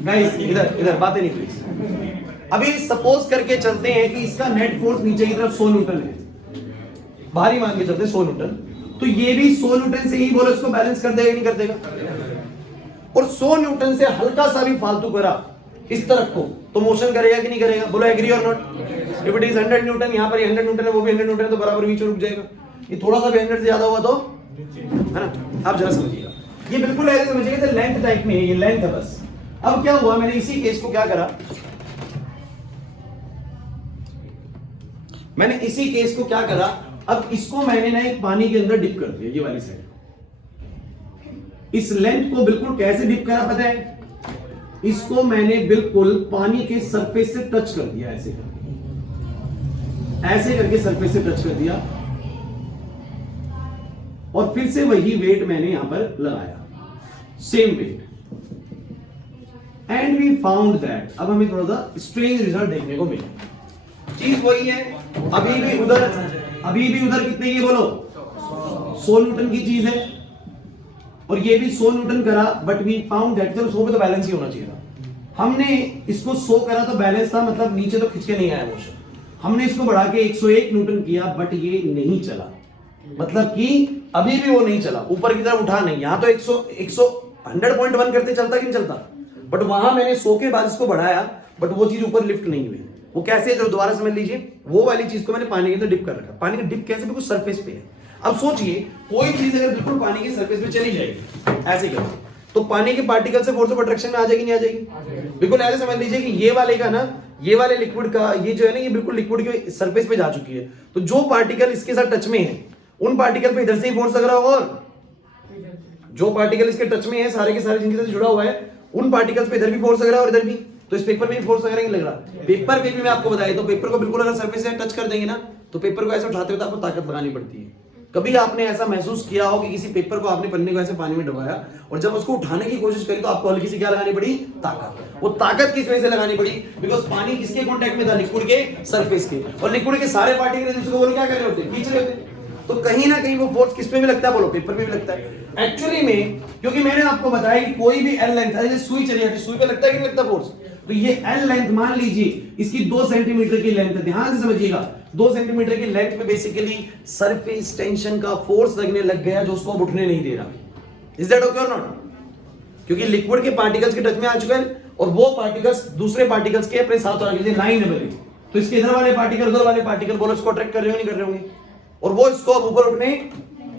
गाइस, इधर बातें नहीं प्लीज। अभी सपोज करके चलते हैं कि इसका नेट फोर्स नीचे की तरफ 100 न्यूटन है, भारी मान के चलते 100 न्यूटन, तो ये भी 100 न्यूटन से ही बोलो इसको बैलेंस कर देगा नहीं कर देगा? और 100 न्यूटन से हल्का सा भी फालतू करा इस तरफ को तो मोशन करेगा कि नहीं करेगा? बोलो एग्री और not? If it is 100 Newton, यहाँ पर 100 न्यूटन है, वो भी 100 न्यूटन है, तो बराबर बीच में रुक जाएगा। ये थोड़ा सा भी 100 से ज्यादा हुआ तो है ना? आप जरा समझिएगा, ये बिल्कुल ऐसे समझिएगा लेंथ टाइप में है, ये लेंथ है बस। अब क्या हुआ, मैंने इसी केस को क्या करा, मैंने इसी केस को क्या करा, अब इसको मैंने ना एक पानी के अंदर डिप कर दिया, ये वाली साइड। इस लेंथ को बिल्कुल कैसे डिप करा पता है? इसको मैंने बिल्कुल पानी के सरफेस से टच कर दिया, ऐसे करके सरफेस से टच कर दिया, और फिर से वही वेट मैंने यहां पर लगाया, same weight, and we found that, अब हमें थोड़ा सा स्ट्रेंज रिजल्ट देखने को मिला। चीज वही है, अभी भी उधर कितने की बोलो 100 न्यूटन की चीज है, और ये भी 100 न्यूटन करा, बट वी फाउंड दैट 100 पे तो बैलेंस ही होना चाहिए था। हमने इसको 100 करा तो बैलेंस था, मतलब नीचे तो खिंच के नहीं आया मोशन। हमने इसको बढ़ा के 101 न्यूटन किया, बट ये नहीं चला, मतलब कि अभी भी वो नहीं चला, ऊपर की तरफ उठा नहीं। यहां तो 100.1 करते चलता कि नहीं चलता, बट वहां मैंने 100 के बाद इसको बढ़ाया, बट वो चीज ऊपर लिफ्ट नहीं हुई। वो कैसे, जो दोबारा समझ लीजिए, वो वाली चीज को मैंने पानी के अंदर डिप कर रखा। पानी का डिप कैसे? बिल्कुल सरफेस पे है। अब सोचिए, कोई चीज अगर बिल्कुल पानी के सरफेस पे चली जाएगी ऐसे करके, तो पानी के पार्टिकल से फोर्स ऑफ अट्रैक्शन में आ जाएगी नहीं आ जाएगी? बिल्कुल ऐसे समझ लीजिए कि ये वाले का ना, ये वाले लिक्विड का, ये जो है ना, ये बिल्कुल लिक्विड के सरफेस पे जा चुकी है, तो जो पार्टिकल इसके साथ टच में है उन पार्टिकल पे इधर से ही फोर्स लग रहा होगा, और जो पार्टिकल इसके टच में है सारे के सारे जिनके साथ जुड़ा हुआ है उन पार्टिकल्स पे इधर भी फोर्स लग रहा है और इधर भी। तो इस पेपर पे भी फोर्स वगैरह नहीं लग रहा। पेपर पे भी मैं आपको बताया, तो पेपर को बिल्कुल अगर सरफेस से टच कर देंगे ना, तो पेपर को ऐसे उठाते हुए आपको ताकत लगानी पड़ती है। कभी आपने ऐसा महसूस किया हो कि किसी पेपर को आपने पन्ने को ऐसे पानी में डुबाया और जब उसको उठाने की कोशिश करी तो आपको हल्की सी क्या लगानी पड़ी? ताकत। वो ताकत किस वजह से लगानी पड़ी? बिकॉज पानी किसके कांटेक्ट में था? लिक्विड के सरफेस के, और लिक्विड के सारे पार्टिकल दूसरे को बोलो क्या कर रहे होते हैं? खींच रहे होते हैं। तो कहीं ना कहीं वो फोर्स किस पे भी लगता है? बोलो पेपर पे भी लगता है। एक्चुअली में क्योंकि मैंने आपको बताया कि कोई भी एल लेंथ है, सुई चली जाती है, सुई पे लगता है कि नहीं लगता फोर्स? तो ये एल लेंथ मान लीजिए इसकी 2 सेंटीमीटर की लेंथ है, ध्यान से समझिएगा। 2 सेंटीमीटर की लेंथ पे बेसिकली सरफेस टेंशन का फोर्स लगने लग गया जो उसको उठने नहीं दे रहा। इज दैट ओके और नॉट? क्योंकि लिक्विड के पार्टिकल्स के टच में आ चुका है और वो पार्टिकल्स दूसरे पार्टिकल्स के अपने साथ आ गए, लाइन है बनी, तो इसके इधर वाले पार्टिकल उधर वाले पार्टिकल बोलो इसको अट्रैक्ट कर रहे हो नहीं कर रहे होंगे, और वो इसको अब ऊपर उठने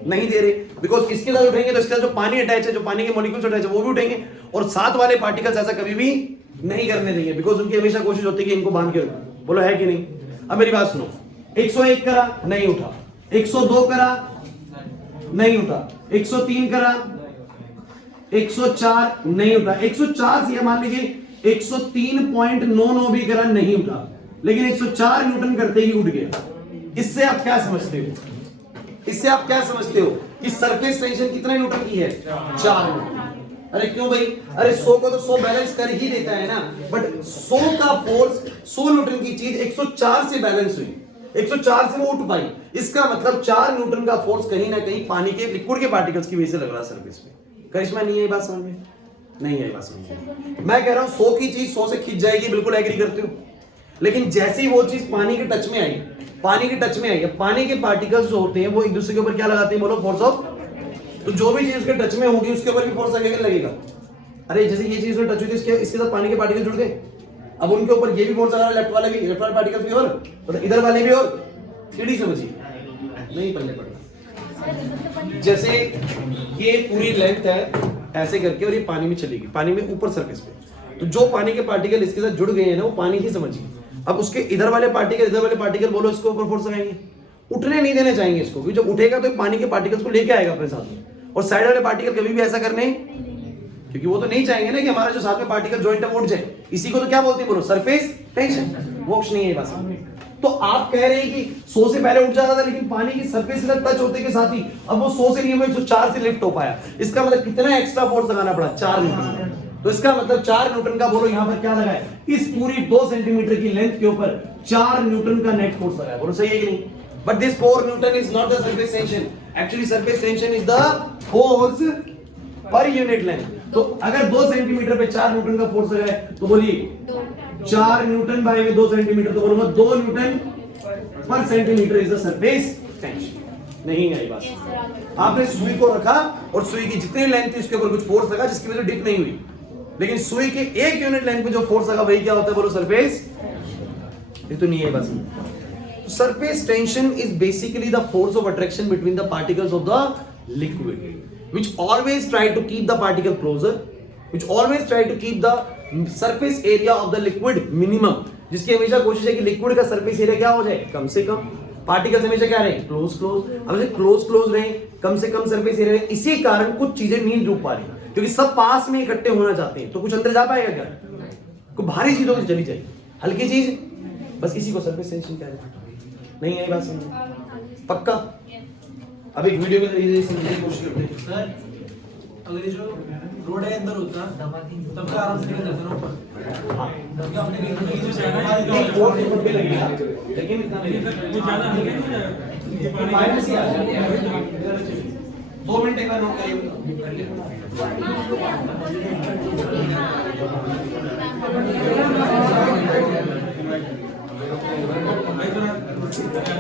नहीं दे रहे। बिकॉज किसके साथ उठेंगे? तो इसके साथ जो पानी अटैच है, जो पानी के मॉलिक्यूल्स अटैच है, वो भी उठेंगे, और साथ वाले पार्टिकल्स ऐसा कभी भी नहीं करने देंगे, बिकॉज उनकी हमेशा कोशिश होती है कि इनको बांध के रखो। बोलो है कि नहीं? अब मेरी बात सुनो, 101 करा नहीं उठा, 102 करा नहीं उठा, 103 करा, 104 नहीं उठा, 104 से मान लीजिए 103.99 भी करा नहीं उठा, लेकिन 104 न्यूटन करते ही उठ गया। इससे आप क्या समझते हो? इससे आप क्या समझते हो कि सरफेस टेंशन कितने न्यूटन की है? 4 न्यूटन। अरे क्यों भाई? अरे 100 को तो 100 बैलेंस कर ही देता है ना, बट 100 का फोर्स 100 न्यूटन की चीज 104 से बैलेंस हुई, 104 से वो उठ पाई। इसका मतलब 4 न्यूटन का फोर्स कहीं ना कहीं पानी के लिक्विड के पार्टिकल्स की वजह से लग रहा है सरफेस पे। करिश्मा नहीं है ये बात समझ में? नहीं है ये बात समझ में? मैं कह रहा हूं 100 की चीज 100 से खिंच जाएगी, बिल्कुल एग्री करते हो, लेकिन जैसे ही वो चीज पानी के टच में आई, पानी के टच में आई, पानी के पार्टिकल्स जो होते हैं वो एक दूसरे के ऊपर क्या लगाते हैं? बोलो फोर्स ऑफ। तो जो भी चीज उसके टच में होगी उसके ऊपर भी फोर्स लगेगा। अरे जैसे ये चीज टच हुई थी, इसके साथ पानी के पार्टिकल जुड़ गए, अब उनके ऊपर ये भी फोर्स लगा, लेफ्ट वाले भी, लेफ्ट वाले पार्टिकल्स भी, और इधर वाले भी, और सीढ़ी समझिए नहीं पल्ले पड़ना। जैसे ये पूरी लेंथ है ऐसे करके, और ये पानी में चलेगी, पानी में ऊपर सरफेस पे, तो जो पानी के पार्टिकल इसके साथ जुड़ गए हैं ना, वो पानी ही समझिए। अब उसके इधर वाले पार्टिकल बोलो इसको ऊपर फोर्स लगाएंगे, उठने नहीं देना चाहेंगे इसको, क्योंकि जब उठेगा तो पानी के पार्टिकल्स को लेके आएगा अपने साथ में, और साइड वाले पार्टिकल कभी भी ऐसा करने, क्योंकि वो तो नहीं चाहेंगे ना कि हमारा जो साथ में पार्टिकल जॉइंट है वो उठ जाए। इसी को तो क्या बोलते हैं? बोलो सरफेस टेंशन। वो ऑप्शन नहीं है बस। तो आप कह रहे हैं कि 100 से पहले उठ जाता था, लेकिन पानी की सरफेस से टच होते के साथ ही अब वो 100 से नहीं हुआ, 104 से लिफ्ट हो पाया। इसका मतलब कितना एक्स्ट्रा फोर्स लगाना पड़ा? 4 न्यूटन। तो इसका मतलब 4 न्यूटन का बोलो यहां पर क्या लगा है? इस पूरी 2 सेंटीमीटर की लेंथ के ऊपर 4 न्यूटन का नेट फोर्स लगा है। बोलो सही है कि नहीं? But this 4 Newton is not the surface tension. Actually surface tension is the force per unit length. तो अगर 2 सेंटीमीटर पे 4 न्यूटन का फोर्स लगा है तो बोलिए 4 न्यूटन बाय 2 सेंटीमीटर, तो बोलूंगा 2 न्यूटन पर centimetre is the surface tension. नहीं आई बात। आपने सुई को रखा और सुई की जितनी लेंथ थी उसके ऊपर कुछ फोर्स लगा जिसकी वजह से डिप नहीं हुई, लेकिन सुई के 1 यूनिट लेंथ पे जो फोर्स लगा वही क्या होता है बोलो सरफेस। ये तो नहीं है बस। Surface tension is basically the force of attraction between the particles of the liquid, which always try to keep the particle closer, which always try to keep the surface area of the liquid minimum, जिसकी हमेशा कोशिश है कि liquid का surface area क्या हो जाए कम से कम, पार्टिकल्स हमेशा क्या रहे क्लोज क्लोज, हमेशा क्लोज क्लोज रहे, कम से कम सरफेस एरिया रहे। इसी कारण कुछ चीजें नहीं डूब पा रही क्योंकि सब पास में इकट्ठे होना चाहते हैं, तो कुछ अंदर जा पाएगा क्या, कोई भारी चीज होगी चली जाएगी, हल्की चीज बस इसी को सरफेस टेंशन कहते हैं। नहीं है बात समझ पक्का। अब एक वीडियो के जरिए समझने की कोशिश करते हैं। सर अगर ये जो रोड है अंदर होता तब तो आराम से निकल जाता ना ऊपर। हां तब आपने देखा कि जो एक फोर्स ऊपर पे लगेगा लेकिन इतना नहीं, कुछ ज्यादा हल्के नहीं जाएगा, माइनस ही आ जाएगा। 2 मिनट एक बार नोट करिए।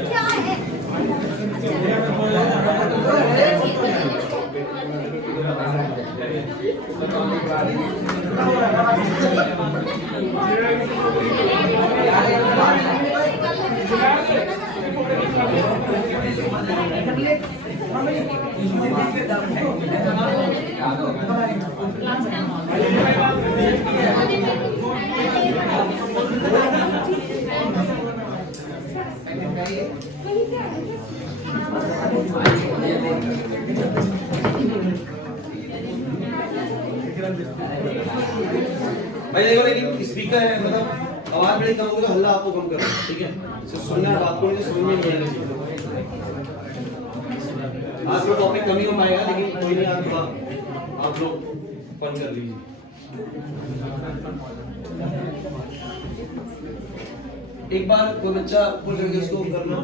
क्या है? भाई देखो, लेकिन स्पीकर है मतलब आवाज बड़ी कम होगी तो हल्ला आपको कम करो, ठीक है, सिर्फ सुनना है, आपको नहीं समझ में नहीं आएगा। आज का टॉपिक कम ही हो पाएगा लेकिन कोई नहीं, आप लोग फन कर लीजिए। एक बार कोई बच्चा ऊपर करके इसको करना,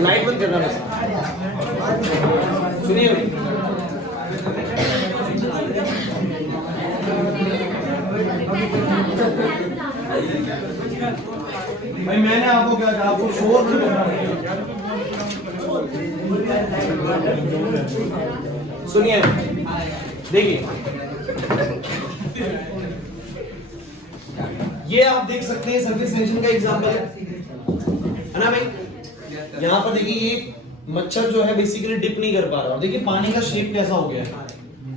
लाइट बंद करना बस। सुनिए भाई, मैंने आपको क्या कहा, आपको शोर नहीं करना है। सुनिए देखिए, ये आप देख सकते हैं सर्फेस टेंशन का एग्जांपल है ना भाई। यहाँ पर देखिए ये मच्छर जो है बेसिकली डिप नहीं कर पा रहा, और देखिए पानी का शेप कैसा हो गया है,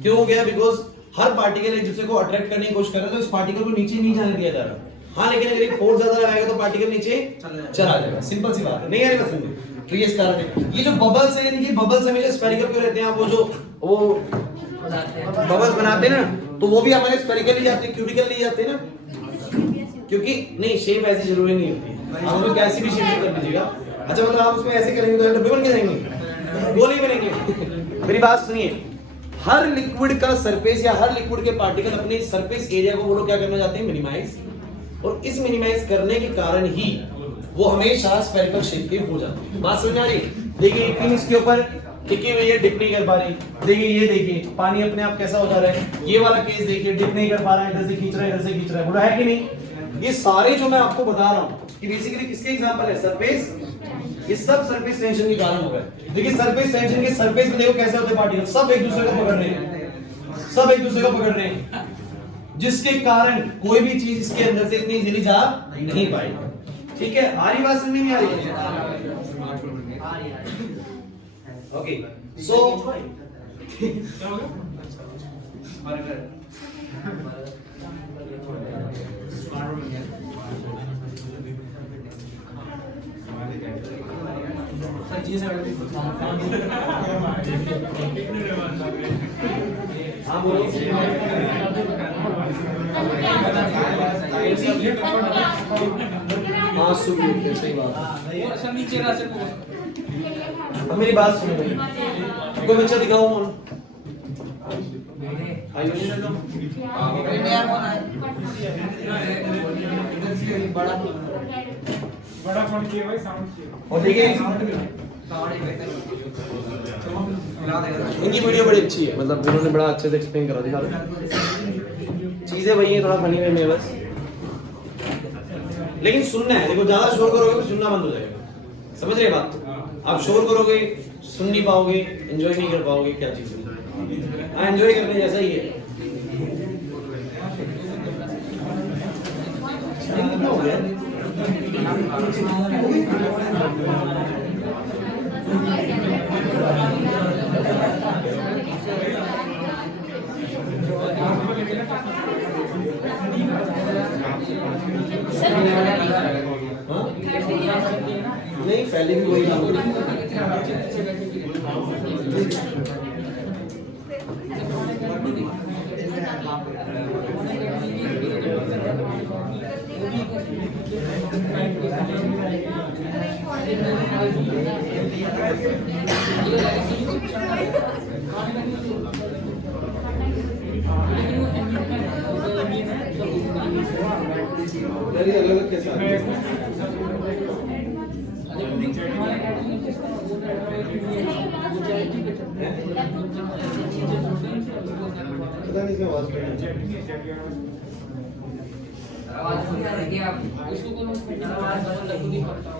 क्यों हो गया, बिकॉज हर पार्टिकल एक दूसरे को अट्रैक्ट करने की कोशिश कर रहा है, तो इस पार्टिकल को नीचे नहीं जाने दिया जा रहा। हाँ, लेकिन अगर एक फोर्स ज्यादा लगाएगा तो पार्टिकल नीचे चला जाएगा, सिंपल सी बात है। नहीं आ रही बात समझ? तो ये इस कारण है। ये जो बबल्स है, देखिए बबल्स हमेशा स्फेरिकल क्यों रहते हैं, आप वो बबल्स बनाते हैं ना, तो वो भी हमारे स्फेरिकल ही जाते हैं, क्यूबिकल नहीं जाते ना, क्योंकि नहीं शेप ऐसी जरूरी नहीं होती, आप उसमें कैसी भी शेप कर लीजिएगा। अच्छा मतलब आप उसमें ऐसे करेंगे तो डब्बे बन के जाएंगे, गोले बनेंगे। मेरी बात सुनिए, हर लिक्विड का सरफेस या हर लिक्विड के पार्टिकल अपने सरफेस एरिया को वो लोग क्या करना चाहते हैं, मिनिमाइज, और इस मिनिमाइज करने के कारण ही वो हमेशा स्फेरिकल शेप के हो जाते हैं। बात समझ आ रही है? देखिए पिन इसके ऊपर टिकी हुई है, डिप नहीं कर पा रही। देखिए ये देखिए पानी अपने आप कैसा हो जा रहा है, ये वाला केस देखिए डिप नहीं कर पा रहा है, इधर से खींच रहा है, इधर से खींच रहा है, बोला है कि नहीं? ये सारे जो मैं आपको बता रहा हूँ कि बेसिकली किसके एग्जांपल है, सरफेस, ये सब सरफेस टेंशन के कारण हो गए। देखिए सरफेस टेंशन के सरफेस में देखो कैसे होते हैं पार्टिकल, सब एक दूसरे को पकड़ रहे हैं, सब एक दूसरे को पकड़ रहे हैं, जिसके कारण कोई भी चीज इसके अंदर से इतनी इजीली जा नहीं पाएगी। ठीक है, आ रही बात, समझ में आ रही है? ओके सो हाँ बोलो। हाँ सुन, सही बात। अब मेरी बात सुनो, कोई बच्चा दिखाओ फोन। आयुष बड़ा फोन किए भाई, साउंड किए। और देखिए इनकी वीडियो बड़ी अच्छी है, मतलब उन्होंने बड़ा अच्छे से एक्सप्लेन करा दिया। चीजें वही है, थोड़ा फनी वे में बस, लेकिन सुनना है। देखो ज्यादा शोर करोगे तो सुनना बंद हो जाएगा, समझ रहे बात? आप शोर करोगे सुन नहीं पाओगे, एंजॉय नहीं कर पाओगे। क्या चीज है, हाँ एंजॉय करने जैसा ही है। कितना हो गया? नहीं पहले भी वही काम अलग के साथ पता नहीं क्या आवाज नहीं आ रही आप इसको कौन आवाज लगू नहीं पड़ता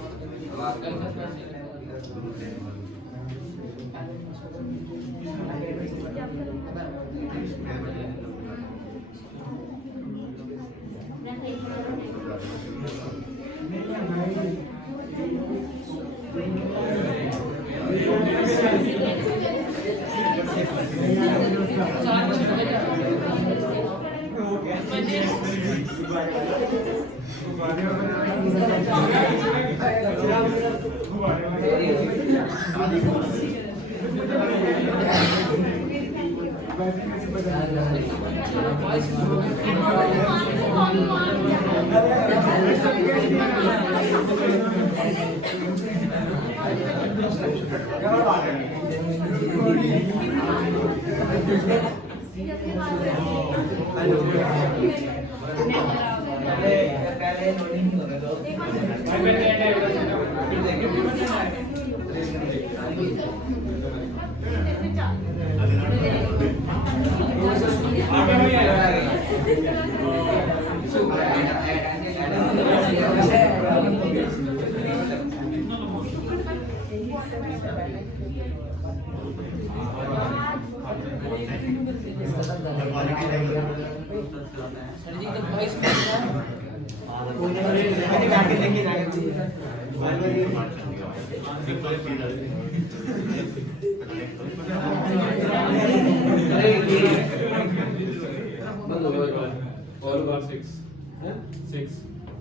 ऑल बार 6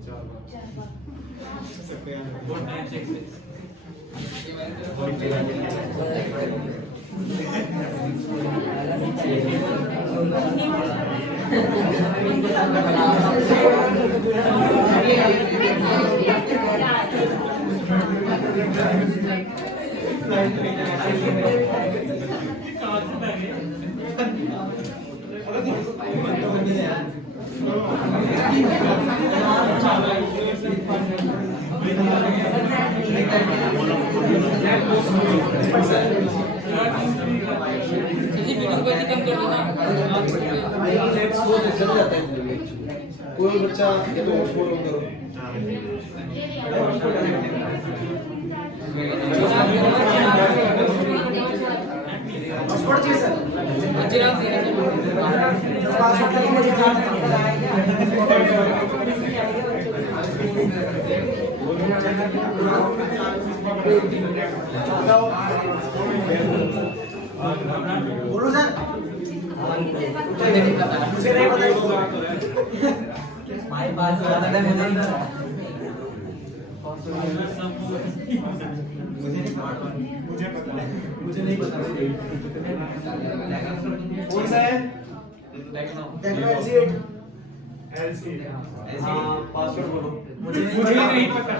4 बार रुपए कम कर दो ना। लेट्स गो चल जाता है कोई बच्चा ये तो हॉटस्पॉट ऑन करो हॉटस्पॉट चाहिए सर। चिराग से पासवर्ड लगे मुझे बोलो सर। मुझे नहीं पता। हमारे पास ज्यादा टाइम मुझे नहीं पता। मुझे नहीं पता। कौन सा है? Techno LC8। हाँ पासवर्ड बोलो। मुझे नहीं पता।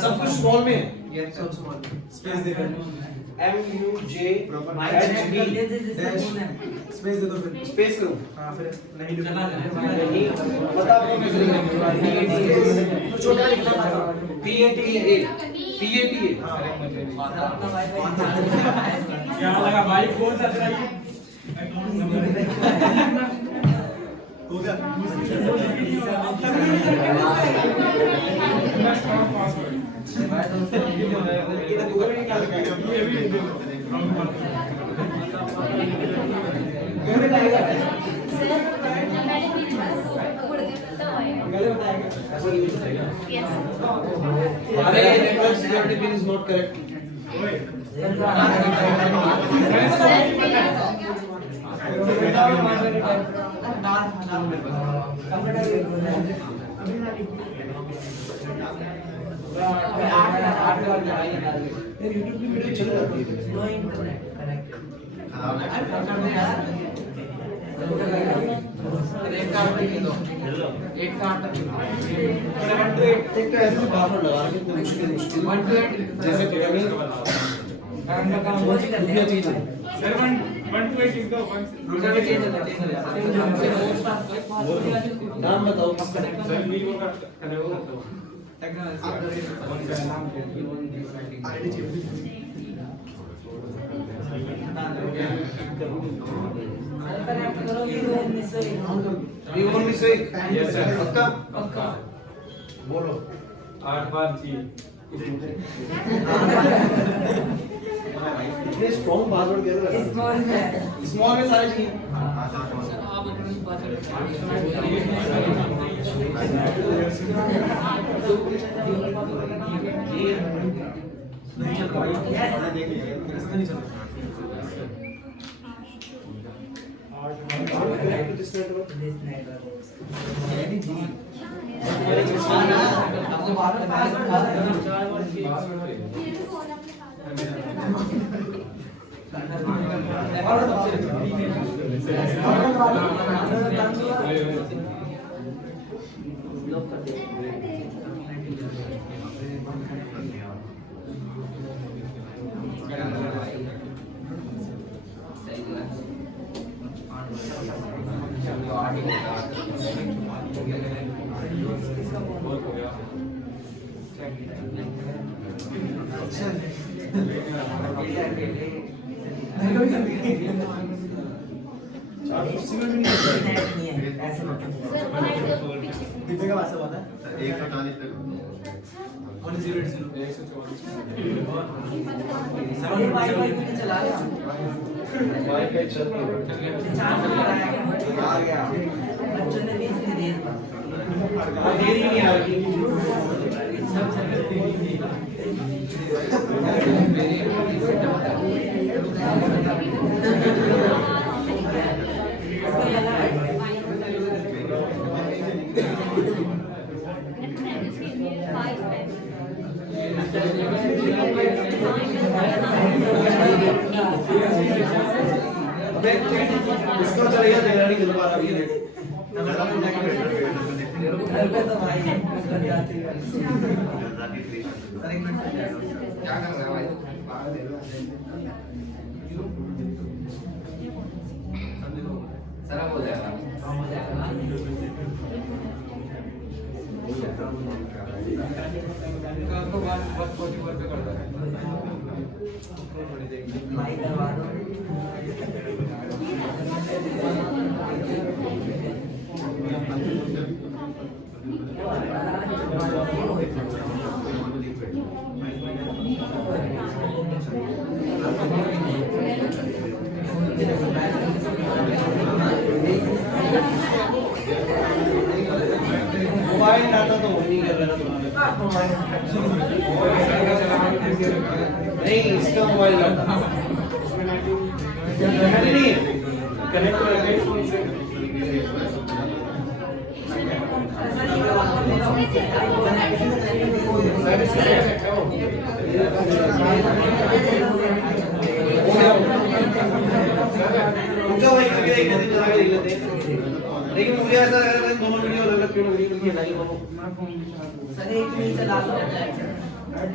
सब कुछ स्मॉल में है सब स्मॉल स्पेस देखो। MUJ स्पेस दे दो फिर। स्पेस करो हाँ फिर नहीं बता दो मैं छोटा लिखना था। PATA क्या लगा भाई कौन सा तेरा ये हो गया। स्ट्रॉन्ग पासवर्ड हमारे network security pin is not correct YouTube की वीडियो चल जाती है एक तो ऐसे पासवर्ड लगा के इतने मुश्किल जैसे रुपया चीज है सर 1 to 8 लिख दो 1 नाम बताओ सर वीवो का करे हो तो Vivo 1901 यस सर पक्का बोलो 8 बार जी इतने स्ट्रॉन्ग पासवर्ड कैसे लगा स्मॉल में सारे चाहिए नहीं चल रहा। नहीं चल रहा। कितने का वासा हुआ था? 140 तक 108 वाईफाई चल रही आ गया। देरी नहीं आ रही इसका चलेगा तेरा नहीं चल पा रहा ये देख क्या कर रहा है भाई सर हो जाएगा आपको 144 पे कर दो भाई करवा दो मोबाइल डाटा तो वो नहीं कर रहा तुम्हारे नहीं इसका मोबाइल डाटा नहीं है कनेक्ट करके फोन से उनका भाई आगे देख लेते हैं, आगे देख लेते हैं। लेकिन मुझे ऐसा लग रहा है दोनों वीडियो अलग अलग क्यों वीडियो क्यों हटाई दोनों सर एक मिनट चला लो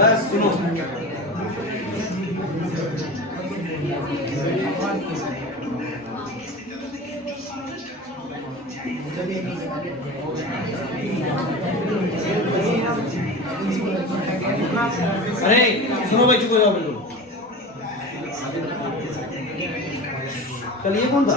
बस सुनो अरे सुनो भाई चुप हो जाओ बिल्कुल कल ये कौन था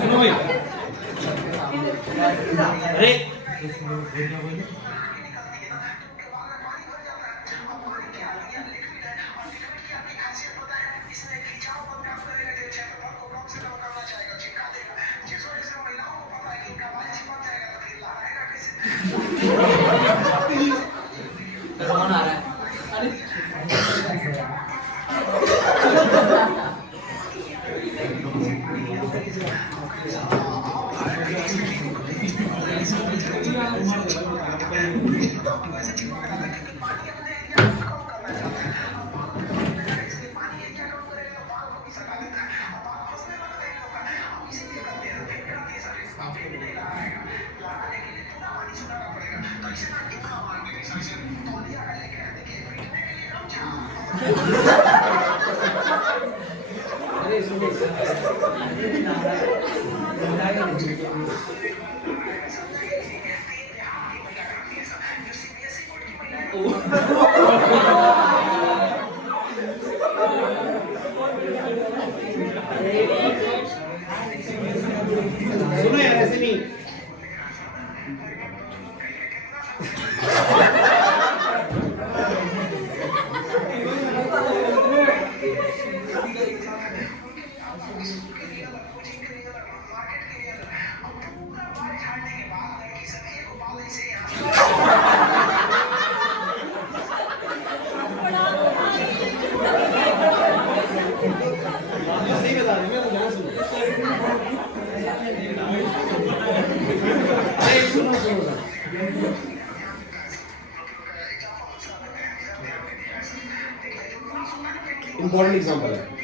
सुनो भाई अरे कौन आ रहा है अरे सुनो सुनो यार ऐसे नहीं इंपॉर्टेंट एग्जांपल है।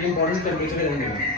ये इंपॉर्टेंट टेम्परेचर रहने का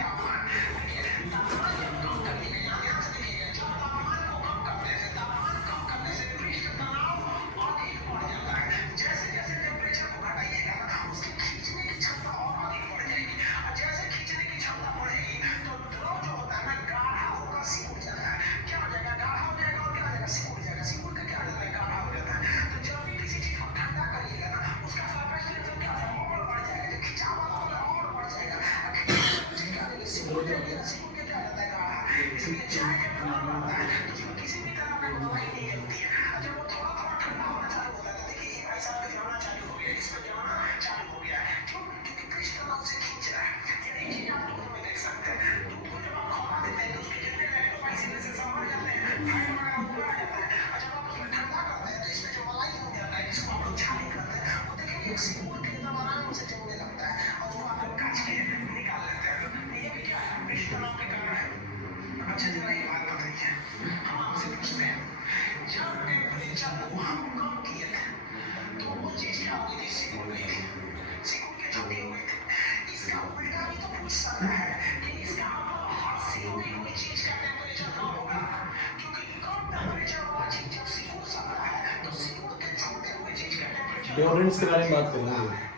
डिओड्रेंट्स के बारे में बात करेंगे।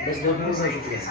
बस 2 मिनट हो चुके हैं।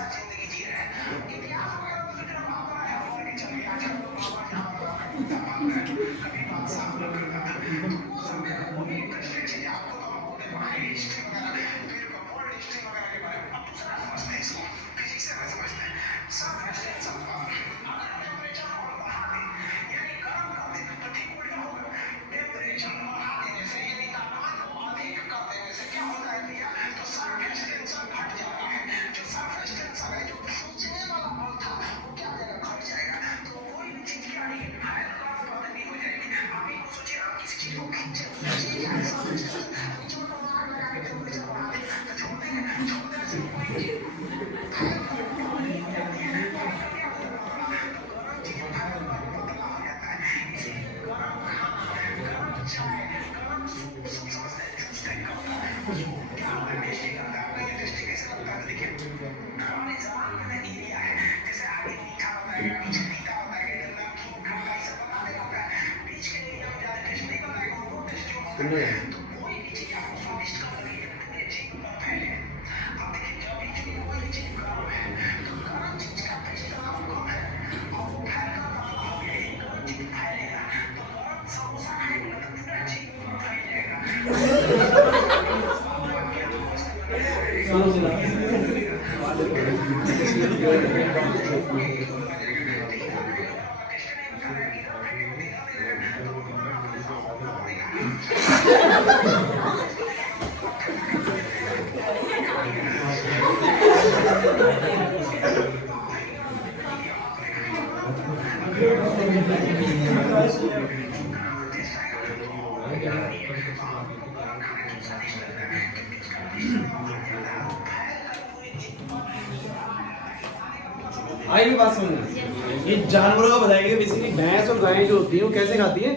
आई भी बात समझ। ये जानवरों का बताया गया बेसिकली भैंस और गायें जो होती हैं वो कैसे खाती हैं,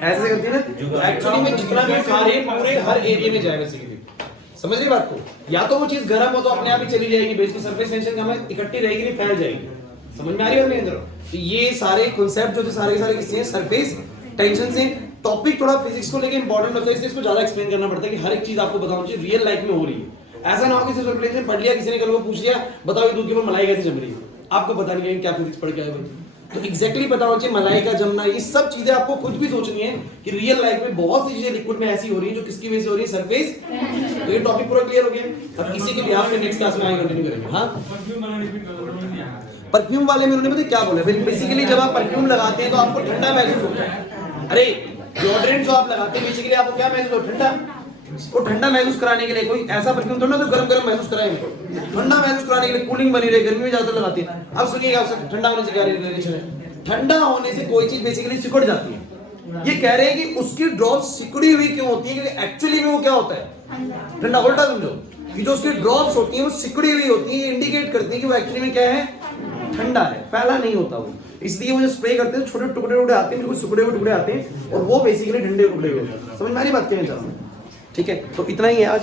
ऐसे करती है ना। एक्चुअली में जितना भी खा रही है पूरे हर एरिया में जाएगा बेसिकली, समझ रही बात को। या तो वो चीज गर्म हो तो अपने आप ही चली जाएगी, बेसिकली सरफेस टेंशन कम है, इकट्ठी रहेगी नहीं, फैल जाएगी। समझ में आ रही है अपने अंदर। तो ये सारे कॉन्सेप्ट जो थे सारे के सारे किससे हैं, सरफेस टेंशन से। टॉपिक थोड़ा फिजिक्स को लेके इंपॉर्टेंट होता है, इसलिए इसको ज्यादा एक्सप्लेन करना पड़ता है कि हर एक चीज आपको बताना चाहिए रियल लाइफ में हो रही है। ऐसा ना हो कि सिर्फ रिलेशन पढ़ लिया किसी ने, कल को पूछ लिया बताओ ये दूध के ऊपर मलाई कैसे जम रही है, आपको पता नहीं है क्या फिजिक्स पढ़ के आए भाई। तो एग्जैक्टली पता होना चाहिए मलाई का जमना, ये सब चीजें आपको खुद भी सोचनी है कि रियल लाइफ में बहुत सी चीजें लिक्विड में ऐसी हो रही है जो किसकी वजह से हो रही है, सरफेस। तो ये टॉपिक पूरा क्लियर हो गया। अब इसी के बिहार में नेक्स्ट क्लास में आगे कंटिन्यू करेंगे। हाँ, परफ्यूम वाले में उन्होंने पता क्या बोला, बेसिकली जब आप परफ्यूम लगाते हैं तो आपको ठंडा महसूस होता है। अरे डिओड्रेंट जो आप लगाते हैं बेसिकली आपको क्या महसूस होता है, ठंडा। को ठंडा महसूस कराने के लिए कोई ऐसा परफ्यूम थोड़ा ना तो गरम महसूस कराएंगे, ठंडा महसूस कराने के लिए कूलिंग बनी रहे, गर्मी में ज्यादा लगाते हैं। अब सुनिएगा ठंडा होने से क्या रिलेशन है, ठंडा होने से कोई चीज बेसिकली सिकुड़ जाती है। ये कह रहे हैं कि उसकी ड्रॉप्स सिकुड़ी हुई क्यों होती है, क्योंकि एक्चुअली में वो क्या होता है, ठंडा। उल्टा समझो कि जो उसकी ड्रॉप्स होती है वो सिकुड़ी हुई होती है, इंडिकेट करती है कि वो एक्चुअली में क्या है, ठंडा है, फैला नहीं होता वो। इसलिए वो जो स्प्रे करते हैं छोटे टुकड़े टुकड़े आते हैं, बिल्कुल सिकुड़े हुए टुकड़े आते हैं और वो बेसिकली ठंडे टुकड़े हुए होते हैं। समझ में आ रही बात कहना चाह रहा हूं। ठीक है, तो इतना ही है आज।